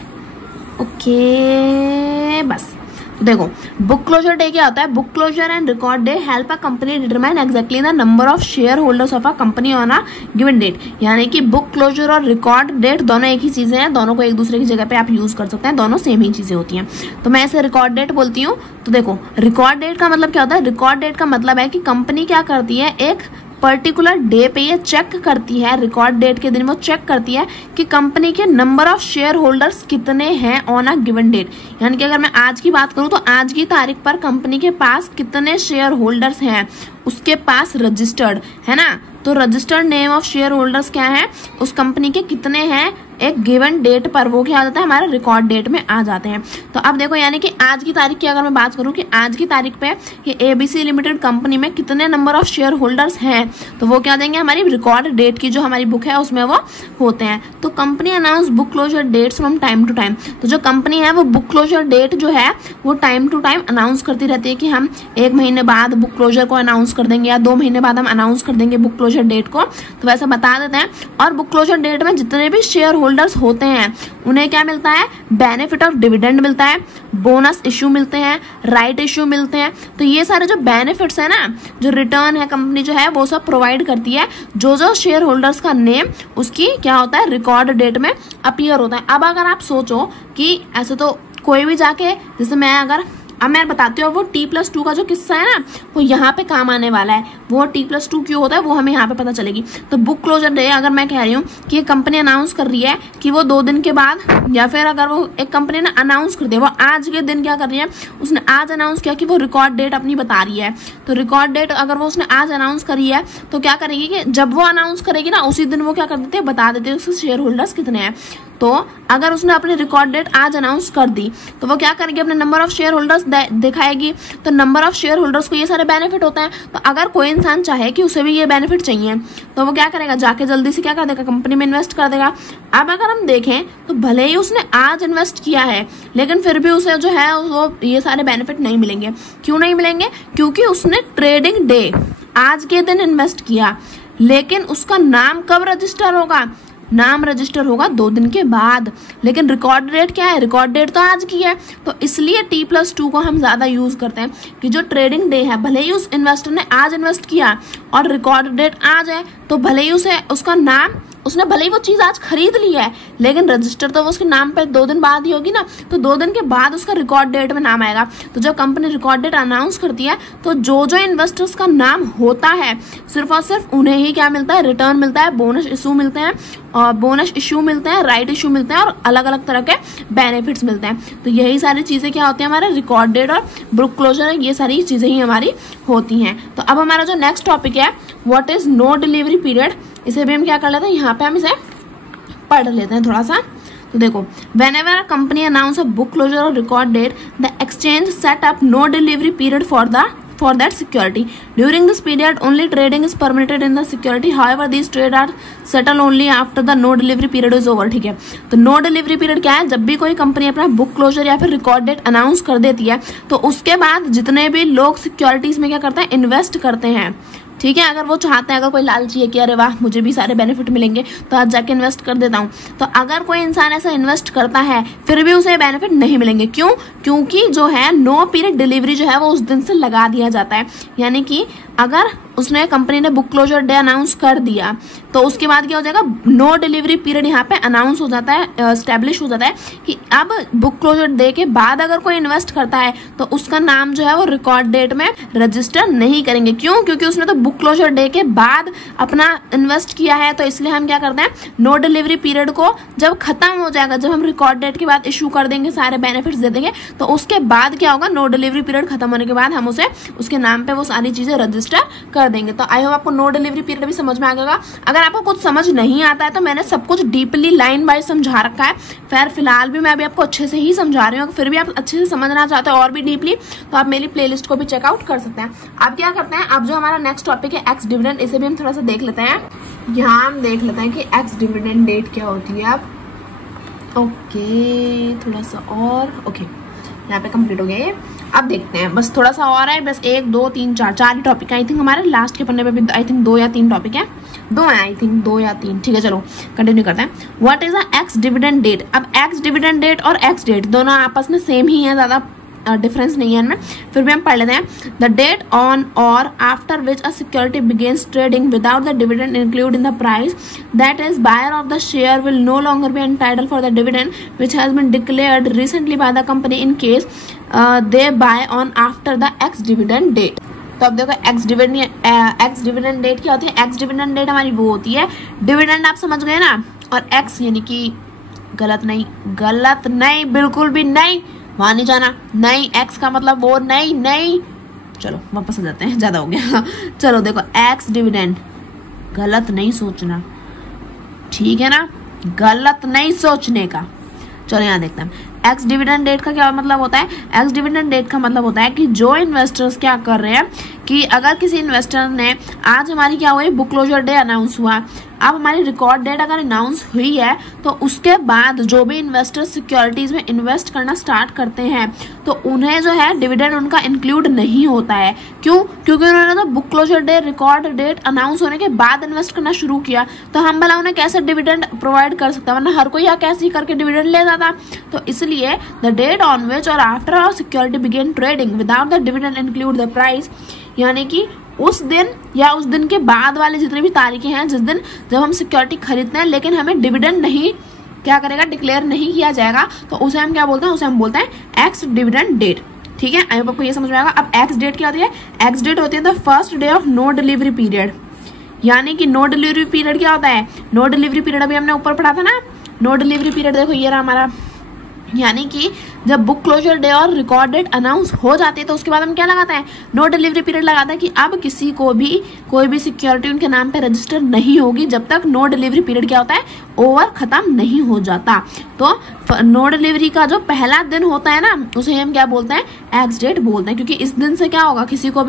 ओके। बस देखो बुक क्लोजर डे क्या होता है, book closure and record day help a company determine exactly the number of shareholders of a company on a given date. यानी कि बुक क्लोजर और रिकॉर्ड डेट दोनों एक ही चीजें हैं, दोनों को एक दूसरे की जगह पे आप यूज कर सकते हैं, दोनों सेम ही चीजें होती हैं। तो मैं इसे रिकॉर्ड डेट बोलती हूँ। तो देखो रिकॉर्ड डेट का मतलब क्या होता है, रिकॉर्ड डेट का मतलब है कि कंपनी क्या करती है, एक पर्टिकुलर डे पे ये चेक करती है, रिकॉर्ड डेट के दिन वो चेक करती है कि कंपनी के नंबर ऑफ शेयर होल्डर्स कितने हैं ऑन अ गिवन डेट। यानी कि अगर मैं आज की बात करूं तो आज की तारीख पर कंपनी के पास कितने शेयर होल्डर्स हैं, उसके पास रजिस्टर्ड, है ना। तो registered name of share holders क्या है, उस कंपनी के कितने हैं एक गिवन डेट पर, वो क्या आ जाता है, हमारे रिकॉर्ड डेट में आ जाते हैं। तो अब देखो यानी कि आज की तारीख की अगर मैं बात करूं कि आज की तारीख पे ये एबीसी लिमिटेड कंपनी में कितने नंबर ऑफ शेयर होल्डर्स हैं, तो वो क्या देंगे, हमारी रिकॉर्ड डेट की जो हमारी बुक है उसमें वो होते हैं। तो company announce book closure dates from time to time. तो जो कंपनी है वो बुक क्लोजर डेट जो है वो टाइम टू टाइम अनाउंस करती रहती है कि हम 1 महीने बाद बुक क्लोजर को अनाउंस कर देंगे या 2 महीने बाद हम अनाउंस कर देंगे बुक क्लोजर डेट को। तो वैसा बता देते हैं। और बुक क्लोजर डेट में जितने भी शेयर होल्डर्स होते हैं उन्हें क्या मिलता है, बेनिफिट ऑफ डिविडेंड मिलता है, बोनस इश्यू मिलते हैं, राइट इश्यू मिलते हैं। तो ये सारे जो बेनिफिट्स है ना, जो रिटर्न है कंपनी जो है वो सब प्रोवाइड करती है। जो शेयर होल्डर्स का नेम उसकी क्या होता है, रिकॉर्ड डेट में अपीयर होता है। अब अगर आप सोचो कि ऐसे तो कोई भी जाके, जैसे अब मैं बताती हूँ, वो T+2 का जो किस्सा है ना वो यहाँ पे काम आने वाला है। वो T+2 क्यों होता है वो हमें यहाँ पे पता चलेगी। तो बुक क्लोजर डे अगर मैं कह रही हूँ कि ये कंपनी अनाउंस कर रही है कि वो 2 दिन के बाद, या फिर अगर वो एक कंपनी ने अनाउंस कर दिया, वो आज के दिन क्या कर रही है, उसने आज अनाउंस किया कि वो रिकॉर्ड डेट अपनी बता रही है। तो रिकॉर्ड डेट अगर वो उसने आज अनाउंस करी है तो क्या करेगी कि जब वो अनाउंस करेगी ना उसी दिन वो क्या कर देते हैं, बता देते हैं उसके शेयर होल्डर्स कितने हैं। तो अगर उसने अपनी रिकॉर्ड डेट आज अनाउंस कर दी तो वो क्या करेगी, अपने नंबर ऑफ शेयर होल्डर्स दिखाएगी। तो नंबर ऑफ शेयर होल्डर्स को ये सारे बेनिफिट होते हैं। तो अगर कोई इंसान चाहे कि उसे भी ये बेनिफिट चाहिए तो वो क्या करेगा, जाके जल्दी से क्या कर देगा, कंपनी में इन्वेस्ट कर देगा। अब अगर हम देखें तो भले ही उसने आज इन्वेस्ट किया है लेकिन फिर भी उसे जो है वो ये सारे बेनिफिट नहीं मिलेंगे। क्यों नहीं मिलेंगे, क्योंकि उसने ट्रेडिंग डे आज के दिन इन्वेस्ट किया, लेकिन उसका नाम कब रजिस्टर होगा, नाम रजिस्टर होगा 2 दिन के बाद। लेकिन रिकॉर्ड डेट क्या है, रिकॉर्ड डेट तो आज की है। तो इसलिए T+2 को हम ज्यादा यूज करते हैं कि जो ट्रेडिंग डे है, भले ही उस इन्वेस्टर ने आज इन्वेस्ट किया और रिकॉर्ड डेट आज है, तो भले ही उसे उसका नाम उसने भले ही वो चीज आज खरीद ली है, लेकिन रजिस्टर तो वो उसके नाम पे 2 दिन बाद ही होगी ना, तो 2 दिन के बाद उसका रिकॉर्ड डेट में नाम आएगा। तो जब कंपनी रिकॉर्ड डेट अनाउंस करती है तो जो जो इन्वेस्टर्स का नाम होता है सिर्फ और सिर्फ उन्हें ही क्या मिलता है, रिटर्न मिलता है, बोनस इशू मिलते हैं, और बोनस इशू मिलते हैं, राइट इशू मिलते हैं, और अलग अलग तरह के बेनिफिट्स मिलते हैं। तो यही सारी चीजें क्या होती है, हमारे रिकॉर्ड डेट और बुक क्लोजर, ये सारी चीजें ही हमारी होती हैं। तो अब हमारा जो नेक्स्ट टॉपिक है, what is no delivery period, इसे भी हम क्या कर लेते हैं, यहाँ पे हम इसे पढ़ लेते हैं थोड़ा सा। तो देखो, whenever a company announce a book closure or record date, the exchange set up no delivery period for that security. During this period, only trading is permitted in the security. However, these trades are settled only after the no delivery period is over. ठीक है, तो no delivery period क्या है, जब भी कोई company अपना book closure या फिर रिकॉर्ड डेट अनाउंस कर देती है तो उसके बाद जितने भी लोग सिक्योरिटीज में क्या करते हैं, इन्वेस्ट करते हैं। ठीक है, अगर वो चाहते हैं, अगर कोई लालची है कि अरे वाह मुझे भी सारे बेनिफिट मिलेंगे तो आज जाके इन्वेस्ट कर देता हूँ, तो अगर कोई इंसान ऐसा इन्वेस्ट करता है फिर भी उसे बेनिफिट नहीं मिलेंगे। क्यों? क्योंकि जो है नो पीरियड डिलीवरी जो है वो उस दिन से लगा दिया जाता है। यानी कि अगर उसने कंपनी ने बुक क्लोजर डे अनाउंस कर दिया तो उसके बाद क्या हो जाएगा, नो डिलीवरी पीरियड यहाँ पे अनाउंस हो जाता है, एस्टेब्लिश हो जाता है कि अब बुक क्लोजर डे के बाद अगर कोई इन्वेस्ट करता है तो उसका नाम जो है वो रिकॉर्ड डेट में रजिस्टर नहीं करेंगे। क्यों? क्योंकि उसने तो बुक क्लोजर डे के बाद अपना इन्वेस्ट किया है। तो इसलिए हम क्या करते हैं, नो डिलीवरी पीरियड को जब खत्म हो जाएगा, जब हम रिकॉर्ड डेट के बाद इशू कर देंगे, सारे बेनिफिट्स दे देंगे, तो उसके बाद क्या होगा, नो डिलीवरी पीरियड खत्म होने के बाद हम उसे उसके नाम पे वो सारी चीजें रजिस्टर कर देंगे। तो आई होप आपको नो डिलीवरी पीरियड भी समझ में आ गया। अगर आपको कुछ समझ नहीं आता है तो मैंने सब कुछ डीपली लाइन बाय समझा रखा है। फिलहाल भी मैं अभी आपको अच्छे से ही समझा रही हूँ। फिर भी आप अच्छे से समझना चाहते हो और भी डीपली, तो आप मेरी प्लेलिस्ट को भी चेकआउट कर सकते हैं। आप क्या करते हैं, अब जो हमारा नेक्स्ट टॉपिक है एक्स डिविडेंड, इसे भी हम थोड़ा सा देख लेते हैं। यहाँ हम देख लेते हैं कि एक्स डिविडेंड डेट क्या होती है। अब ओके, थोड़ा सा और ओके, यहाँ पे कंप्लीट हो गया। अब देखते हैं, बस थोड़ा सा और है, बस 1 2 3 4 टॉपिक है। आई थिंक हमारे लास्ट के पन्ने पे भी आई थिंक 2 या 3 टॉपिक है, 2 है आई थिंक, 2 या 3। ठीक है, चलो कंटिन्यू करते हैं। What is a ex dividend date. अब एक्स डिविडेंड डेट और एक्स डेट दोनों आपस में सेम ही है, ज्यादा डिफरेंस नहीं है इनमें, फिर भी हम पढ़ लेते हैं। द डेट ऑन और after which a security begins trading without the dividend include in the price, that is buyer of the share will no longer be entitled for the dividend which has been declared recently by the company in case they buy on after the ex dividend date. तो अब देखो x dividend date क्या होती है। X dividend date हमारी वो होती है, डिविडेंड आप समझ गए ना, और एक्स यानी कि गलत नहीं, बिल्कुल भी नहीं, वहां नहीं जाना, नहीं, एक्स का मतलब वो नहीं। चलो वापस आ जाते हैं, ज्यादा हो गया। चलो देखो, एक्स डिविडेंड, गलत नहीं सोचना, ठीक है ना, गलत नहीं सोचने का। चलो यहाँ देखते हैं एक्स डिविडेंड डेट का क्या मतलब होता है। एक्स डिविडेंड डेट का मतलब होता है कि जो इन्वेस्टर्स क्या कर रहे हैं कि अगर किसी इन्वेस्टर ने, आज हमारी क्या हुई, बुक क्लोजर डे अनाउंस हुआ, अब हमारी रिकॉर्ड डेट अगर अनाउंस हुई है तो उसके बाद जो भी इन्वेस्टर सिक्योरिटीज में इन्वेस्ट करना स्टार्ट करते हैं तो उन्हें जो है डिविडेंड उनका इंक्लूड नहीं होता है। क्यों? क्योंकि उन्होंने तो book closure day, record date announce होने के बाद इन्वेस्ट करना शुरू किया, तो हम भला उन्हें कैसे डिविडेंड प्रोवाइड कर सकते हैं, वरना हर कोई कैसे करके डिविडेंड ले जाता। तो इसलिए द डेट ऑन विच और after our security begin trading without the dividend include the price, यानी कि उस दिन या उस दिन के बाद वाले जितने भी तारीखें हैं, जिस दिन जब हम सिक्योरिटी खरीदते हैं लेकिन हमें डिविडेंड नहीं क्या करेगा, डिक्लेयर नहीं किया जाएगा, तो उसे हम क्या बोलते हैं, उसे हम बोलते हैं एक्स डिविडेंड डेट। ठीक है, आई होप आपको ये समझ में आएगा। अब एक्स डेट क्या होती है, एक्स डेट होती है the first day of no delivery period. यानी कि नो डिलीवरी पीरियड क्या होता है, नो डिलीवरी पीरियड अभी हमने ऊपर पढ़ा था ना, नो डिलीवरी पीरियड देखो ये रहा हमारा, यानी कि जब बुक क्लोजर डे और रिकॉर्ड डेट अनाउंस हो जाती है तो उसके बाद हम क्या लगाते हैं, नो डिलीवरी पीरियड लगाते हैं कि अब किसी को भी कोई भी सिक्योरिटी उनके नाम पे रजिस्टर नहीं होगी जब तक नो डिलीवरी पीरियड क्या होता है, ओवर खत्म नहीं हो जाता। तो नो डिलीवरी का जो पहला दिन होता है ना, उसे हम क्या बोलते हैं, एक्स डेट बोलते हैं, क्योंकि इस दिन से क्या होगा, किसी को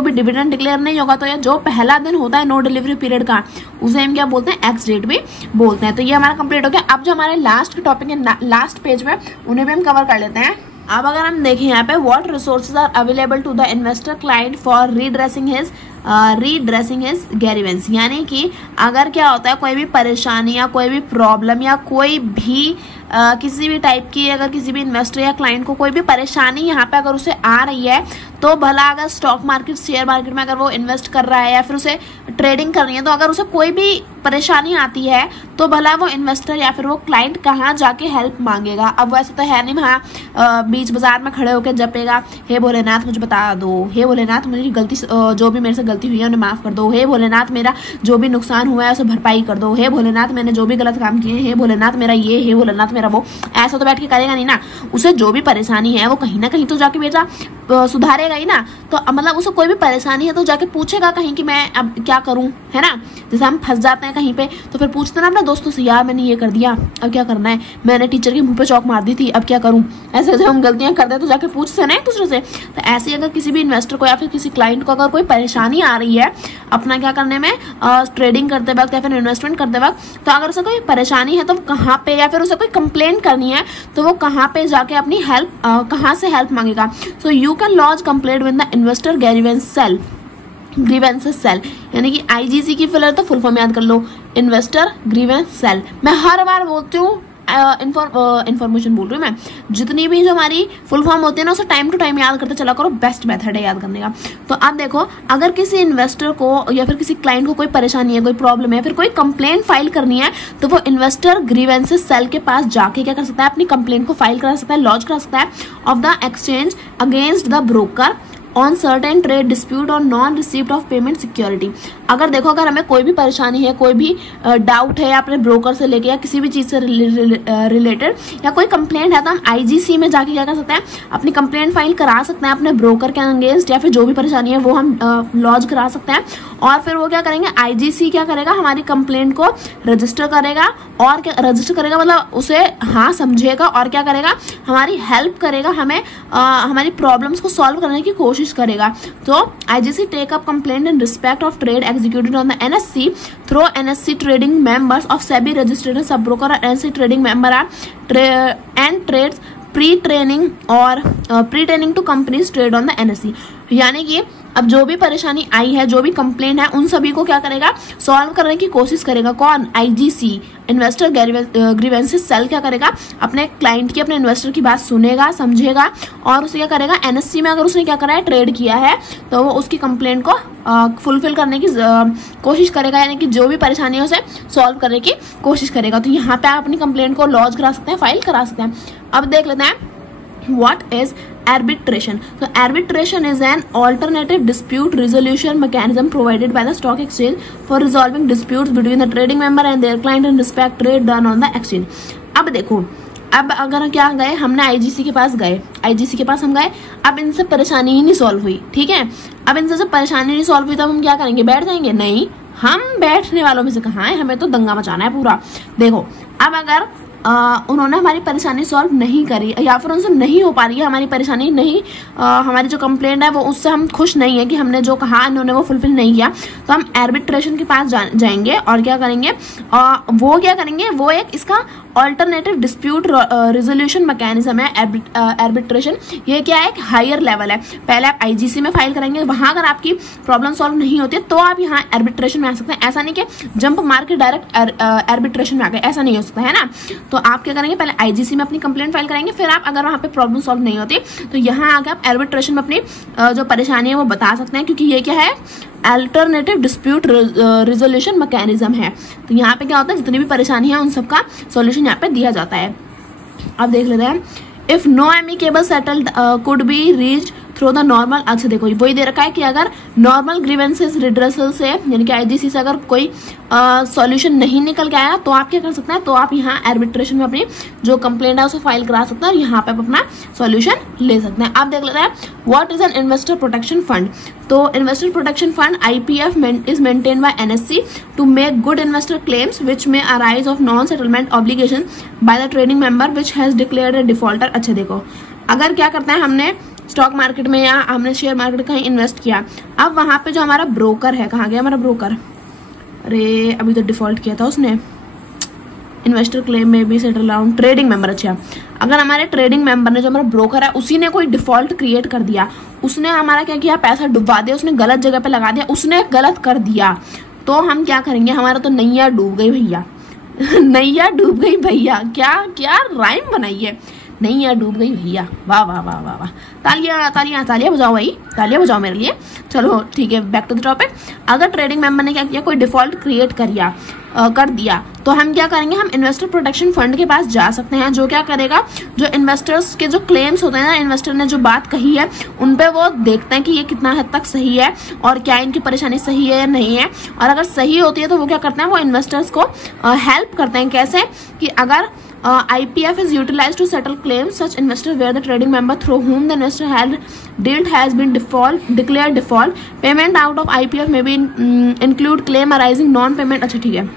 भी डिविडेंड डिक्लेयर नहीं होगा। तो ये जो पहला दिन होता है नो डिलीवरी पीरियड का, उसे हम क्या बोलते हैं, एक्स डेट भी बोलते हैं। तो ये हमारा कंप्लीट हो गया। अब जो हमारे लास्ट के टॉपिक है, लास्ट पेज में, उन्हें भी हम कवर कर लेते हैं। अब अगर हम देखें यहाँ पे, what resources are available to the investor client for redressing his redressing his grievance, यानी कि अगर क्या होता है कोई भी परेशानी या कोई भी प्रॉब्लम या कोई भी किसी भी टाइप की अगर किसी भी इन्वेस्टर या क्लाइंट को कोई भी परेशानी यहाँ पे अगर उसे आ रही है, तो भला अगर स्टॉक मार्केट शेयर मार्केट में अगर वो इन्वेस्ट कर रहा है या फिर उसे ट्रेडिंग करनी है, तो अगर उसे कोई भी परेशानी आती है तो भला वो इन्वेस्टर या फिर वो क्लाइंट कहाँ जाके हेल्प मांगेगा। अब वैसे तो है नहीं वहाँ बीच बाजार में खड़े होकर जपेगा, हे भोलेनाथ मुझे बता दो, हे भोलेनाथ मेरी गलती जो भी मेरे से गलती हुई है उन्हें माफ कर दो, हे भोलेनाथ मेरा जो भी नुकसान हुआ है उसे भरपाई कर दो, हे भोलेनाथ मैंने जो भी गलत काम किए, हे भोलेनाथ मेरा ये, हे भोलेनाथ मेरा वो। ऐसा तो बैठ के करेगा नहीं ना, उसे जो भी परेशानी है वो कहीं ना कहीं तो जाके बेटा सुधारेगा ही ना। तो मतलब उसे कोई भी परेशानी है तो जाके पूछेगा कहीं कि मैं अब क्या करूं, है ना। जैसे हम फंस जाते हैं कहीं पे तो फिर पूछते ना अपने दोस्तों से, यार मैंने ये कर दिया अब क्या करना है, मैंने टीचर के मुंह पे चौक मार दी थी अब क्या करूं। ऐसे जब हम गलतियां करते हैं तो जाके पूछते हैं ना एक दूसरे से। तो ऐसे अगर किसी भी इन्वेस्टर को या फिर किसी क्लाइंट को अगर कोई परेशानी आ रही है अपना क्या करने में, ट्रेडिंग करते वक्त या फिर इन्वेस्टमेंट करते वक्त, तो अगर उसे कोई परेशानी है तो कहाँ पे, या फिर उसे कोई कंप्लेंट करनी है तो वो कहाँ पे जाके अपनी हेल्प कहाँ से हेल्प मांगेगा। So you can launch complaint with the investor grievances cell, यानी कि आईजीसी की फिलहाल तो फुल फॉर्म याद कर लो, इन्वेस्टर ग्रीवेंस सेल। मैं हर बार बोलती हूँ इन्फॉर्मेशन बोल रही हूँ मैं, जितनी भी जो हमारी फुल फॉर्म होती है ना उसे टाइम टू टाइम याद करते चला करो, बेस्ट मेथड है याद करने का। तो अब देखो अगर किसी इन्वेस्टर को या फिर किसी क्लाइंट को कोई परेशानी है, कोई प्रॉब्लम है, फिर कोई कंप्लेंट फाइल करनी है, तो वो इन्वेस्टर ग्रीवेंसेस सेल के पास जाके क्या कर सकता है, अपनी कंप्लेंट को फाइल करा सकता है, लॉन्च करा सकता है of the exchange against the broker on certain trade dispute और non received of payment security. अगर देखो अगर हमें कोई भी परेशानी है, कोई भी डाउट है अपने ब्रोकर से लेके या किसी भी चीज से रिलेटेड या कोई कंप्लेंट है, तो हम आईजीसी में जाके क्या कर सकते हैं, अपनी कंप्लेंट फाइल करा सकते हैं अपने ब्रोकर के अगेंस्ट, या फिर जो भी परेशानी है वो हम लॉन्च करा सकते हैं। और फिर वो क्या करेंगे, आईजीसी क्या करेगा, हमारी कंप्लेंट को रजिस्टर करेगा, और क्या रजिस्टर करेगा मतलब उसे हाँ समझेगा और क्या करेगा, हमारी हेल्प करेगा, हमें हमारी प्रॉब्लम्स को सॉल्व करने की कोशिश करेगा। तो IGC take up complaint in respect of trade executed on the NSC through NSC trading members of SEBI registered sub broker और NSC trading member are and trades pre training to companies trade on the NSC. यानी कि अब जो भी परेशानी आई है, जो भी कंप्लेंट है, उन सभी को क्या करेगा, सॉल्व करने की कोशिश करेगा। कौन, आईजीसी इन्वेस्टर ग्रीवेंसेस सेल क्या करेगा, अपने क्लाइंट की, अपने इन्वेस्टर की बात सुनेगा, समझेगा और उसे क्या करेगा, एनएससी में अगर उसने क्या करा है, ट्रेड किया है, तो वो उसकी कंप्लेंट को फुलफिल करने की कोशिश करेगा, यानी कि जो भी परेशानी है उसे सॉल्व करने की कोशिश करेगा। तो यहाँ पे आप अपनी कंप्लेंट को लॉन्च करा सकते हैं, फाइल करा सकते हैं। अब देख लेते हैं what is arbitration. So arbitration is an alternative dispute resolution mechanism provided by the stock exchange for resolving disputes between the trading member and their client in respect trade done on the exchange. अब देखो, अब अगर क्या गए, हमने IGC के पास गए, IGC के पास हम गए, अब इनसे परेशानी ही नहीं सॉल्व हुई, ठीक है। अब इनसे जब परेशानी नहीं सॉल्व हुई तब हम क्या करेंगे, बैठ जाएंगे? नहीं, हम बैठने वालों में से कहाँ है, हमें तो दंगा मचाना है पूरा। देखो अब अगर उन्होंने हमारी परेशानी सॉल्व नहीं करी या फिर उनसे नहीं हो पा रही है हमारी परेशानी, नहीं हमारी जो कंप्लेंट है वो उससे हम खुश नहीं है कि हमने जो कहा इन्होंने वो फुलफिल नहीं किया, तो हम आर्बिट्रेशन के पास जाएंगे और क्या करेंगे, वो क्या करेंगे, वो एक इसका ऑल्टरनेटिव डिस्प्यूट रिजोल्यूशन मैकेनिज्म है आर्बिट्रेशन। ये क्या है, एक हायर लेवल है। पहले आप आईजीसी में फाइल करेंगे, वहां अगर आपकी प्रॉब्लम सॉल्व नहीं होती है तो आप यहाँ आर्बिट्रेशन में आ सकते हैं। ऐसा नहीं कि जंप मार के डायरेक्ट आर्बिट्रेशन में आ गए, ऐसा नहीं हो सकता है ना। तो आप क्या करेंगे, पहले आईजीसी में अपनी कंप्लेंट फाइल करेंगे, फिर आप अगर वहां पे प्रॉब्लम सॉल्व नहीं होती तो यहाँ आके आप आर्बिट्रेशन में अपनी जो परेशानी है वो बता सकते हैं, क्योंकि ये क्या है, अल्टरनेटिव डिस्प्यूट रिजोल्यूशन मैकेनिज्म है। तो यहाँ पे क्या होता है, जितनी भी परेशानी है उन सबका सॉल्यूशन यहाँ पे दिया जाता है। अब देख लेते हैं, if no amicable settled could be reached through the normal. अच्छा देखो वही दे रखा है कि अगर नॉर्मल ग्रीवेंसेस रिड्रेसल से यानी कि आईजीसी से अगर कोई सॉल्यूशन नहीं निकल के आया तो आप क्या कर सकते हैं, तो आप यहाँ आर्बिट्रेशन में अपनी जो कंप्लेंट है उसे फाइल करा सकते हैं और यहाँ पे आप अपना सॉल्यूशन ले सकते हैं। आप देख लेते हैं, what is an investor protection fund. तो investor protection fund IPF is maintained by NSC to make good investor claims which may arise of non settlement obligation by the trading member which has declared a defaulter. अच्छा देखो, अगर क्या करते हैं, हमने stock market में या हमने शेयर मार्केट कहीं इन्वेस्ट किया, अब वहां पे जो हमारा ब्रोकर है, कहाँ गया हमारा ब्रोकर, अरे अभी तो डिफॉल्ट किया था उसने, इन्वेस्टर क्लेम में be settle down. Trading member, अच्छा अगर हमारे ट्रेडिंग मेंबर ने, जो हमारा ब्रोकर है, उसी ने कोई डिफॉल्ट क्रिएट कर दिया, उसने हमारा क्या किया, पैसा डुबा दिया, उसने गलत जगह पे लगा दिया, उसने गलत कर दिया, तो हम क्या करेंगे, हमारा तो नैया डूब गई भैया। नैया डूब गई भैया, क्या क्या राइम बनाई है, नैया डूब गई भैया। वाह वाह वाह वाह वाह, तालियां तालियां तालियां बजाओ भाई, तालियां बजाओ मेरे लिए। चलो ठीक है, बैक टू द टॉपिक। अगर ट्रेडिंग मेंबर ने क्या किया, कोई डिफॉल्ट क्रिएट कर दिया, तो हम क्या करेंगे, हम इन्वेस्टर प्रोटेक्शन फंड के पास जा सकते हैं, जो क्या करेगा, जो इन्वेस्टर्स के जो क्लेम्स होते हैं ना, इन्वेस्टर ने जो बात कही है उन पे वो देखते हैं कि ये कितना हद तक सही है और क्या इनकी परेशानी सही है या नहीं है, और अगर सही होती है तो वो क्या करते हैं, वो इन्वेस्टर्स को हेल्प करते हैं। कैसे कि अगर IPF is utilized to settle claims such investor where the trading member through whom the investor had dealt has been declared default, payment out of IPF may be include claim arising non-payment। अच्छा ठीक है,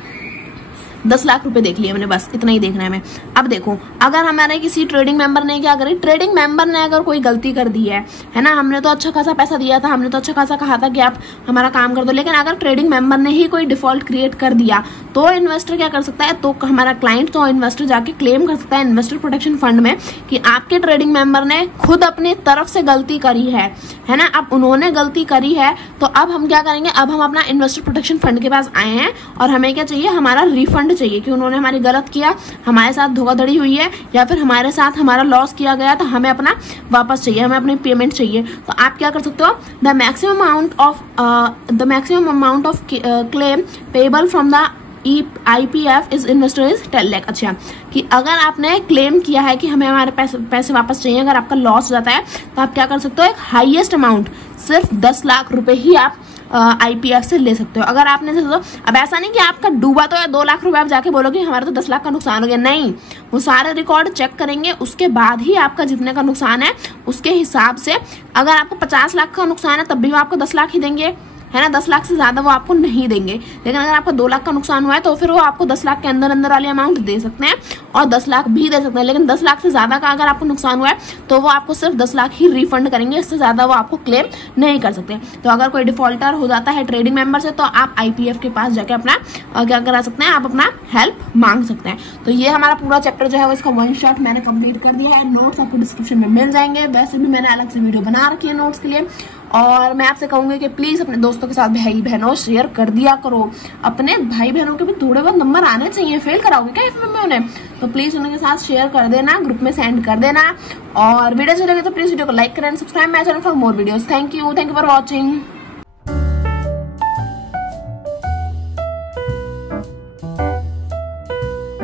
10 लाख रुपए देख लिया मैंने, बस इतना ही देखना है मैं। अब देखो, अगर हमारे किसी ट्रेडिंग मेंबर ने क्या करी, ट्रेडिंग मेंबर ने अगर कोई गलती कर दी है ना, हमने तो अच्छा खासा पैसा दिया था, हमने तो अच्छा खासा कहा था कि आप हमारा काम कर दो, लेकिन अगर ट्रेडिंग मेंबर ने ही कोई डिफॉल्ट क्रिएट कर दिया, तो इन्वेस्टर क्या कर सकता है, तो हमारा क्लाइंट, तो इन्वेस्टर जाके क्लेम कर सकता है इन्वेस्टर प्रोटेक्शन फंड में कि आपके ट्रेडिंग मेंबर ने खुद अपनी तरफ से गलती करी है ना, अब उन्होंने गलती करी है, तो अब हम क्या करेंगे, अब हम अपना इन्वेस्टर प्रोटेक्शन फंड के पास आए हैं और हमें क्या चाहिए, हमारा रिफंड चाहिए कि उन्होंने हमारी गलत किया, हमारे साथ धोखाधड़ी हुई है या फिर हमारे साथ हमारा लॉस किया गया, तो हमें अपना वापस चाहिए, हमें अपनी पेमेंट चाहिए। तो आप क्या कर सकते हो, the maximum amount of claim payable from the IPF is investor is 10 lakh. अच्छा, कि अगर आपने क्लेम किया है कि हमें हमारे पैसे वापस चाहिए, अगर आपका लॉस हो जाता है तो आप क्या कर सकते हो, एक हाईएस्ट अमाउंट सिर्फ 10 लाख रुपए ही आप IPF से ले सकते हो। अगर आपने अब ऐसा नहीं कि आपका डूबा तो या 2 लाख रुपए आप जाके बोलोगे हमारा तो 10 लाख का नुकसान हो गया, नहीं, वो सारे रिकॉर्ड चेक करेंगे, उसके बाद ही आपका जितने का नुकसान है उसके हिसाब से, अगर आपको 50 लाख का नुकसान है तब भी वो आपको 10 लाख ही देंगे, है ना, 10 लाख से ज्यादा वो आपको नहीं देंगे। लेकिन अगर आपका 2 लाख का नुकसान हुआ है तो फिर वो आपको 10 लाख के अंदर वाली अमाउंट दे सकते हैं और 10 लाख भी दे सकते हैं, लेकिन 10 लाख से ज्यादा का अगर आपको नुकसान हुआ है तो वो आपको सिर्फ 10 लाख ही रिफंड करेंगे, इससे ज्यादा वो आपको क्लेम नहीं कर सकते। तो अगर कोई डिफॉल्टर हो जाता है ट्रेडिंग मेंबर से, तो आप IPF के पास जाके अपना क्या करा सकते हैं, आप अपना हेल्प मांग सकते हैं। तो ये हमारा पूरा चैप्टर जो है वो इसका 1 शॉट मैंने कंप्लीट कर दिया है। नोट्स आपको डिस्क्रिप्शन में मिल जाएंगे, वैसे भी मैंने अलग से वीडियो बना रखी है नोट्स के लिए। और मैं आपसे कहूंगी कि प्लीज अपने दोस्तों के साथ भाई बहनों शेयर कर दिया करो, अपने भाई बहनों के भी थोड़े बहुत नंबर आने चाहिए, फेल कराओगे क्या FMM में उन्हें, तो प्लीज उनके साथ शेयर कर देना, ग्रुप में सेंड कर देना, और वीडियो अच्छी लगे तो प्लीज वीडियो को लाइक करें, subscribe my channel for more videos. Thank you for watching.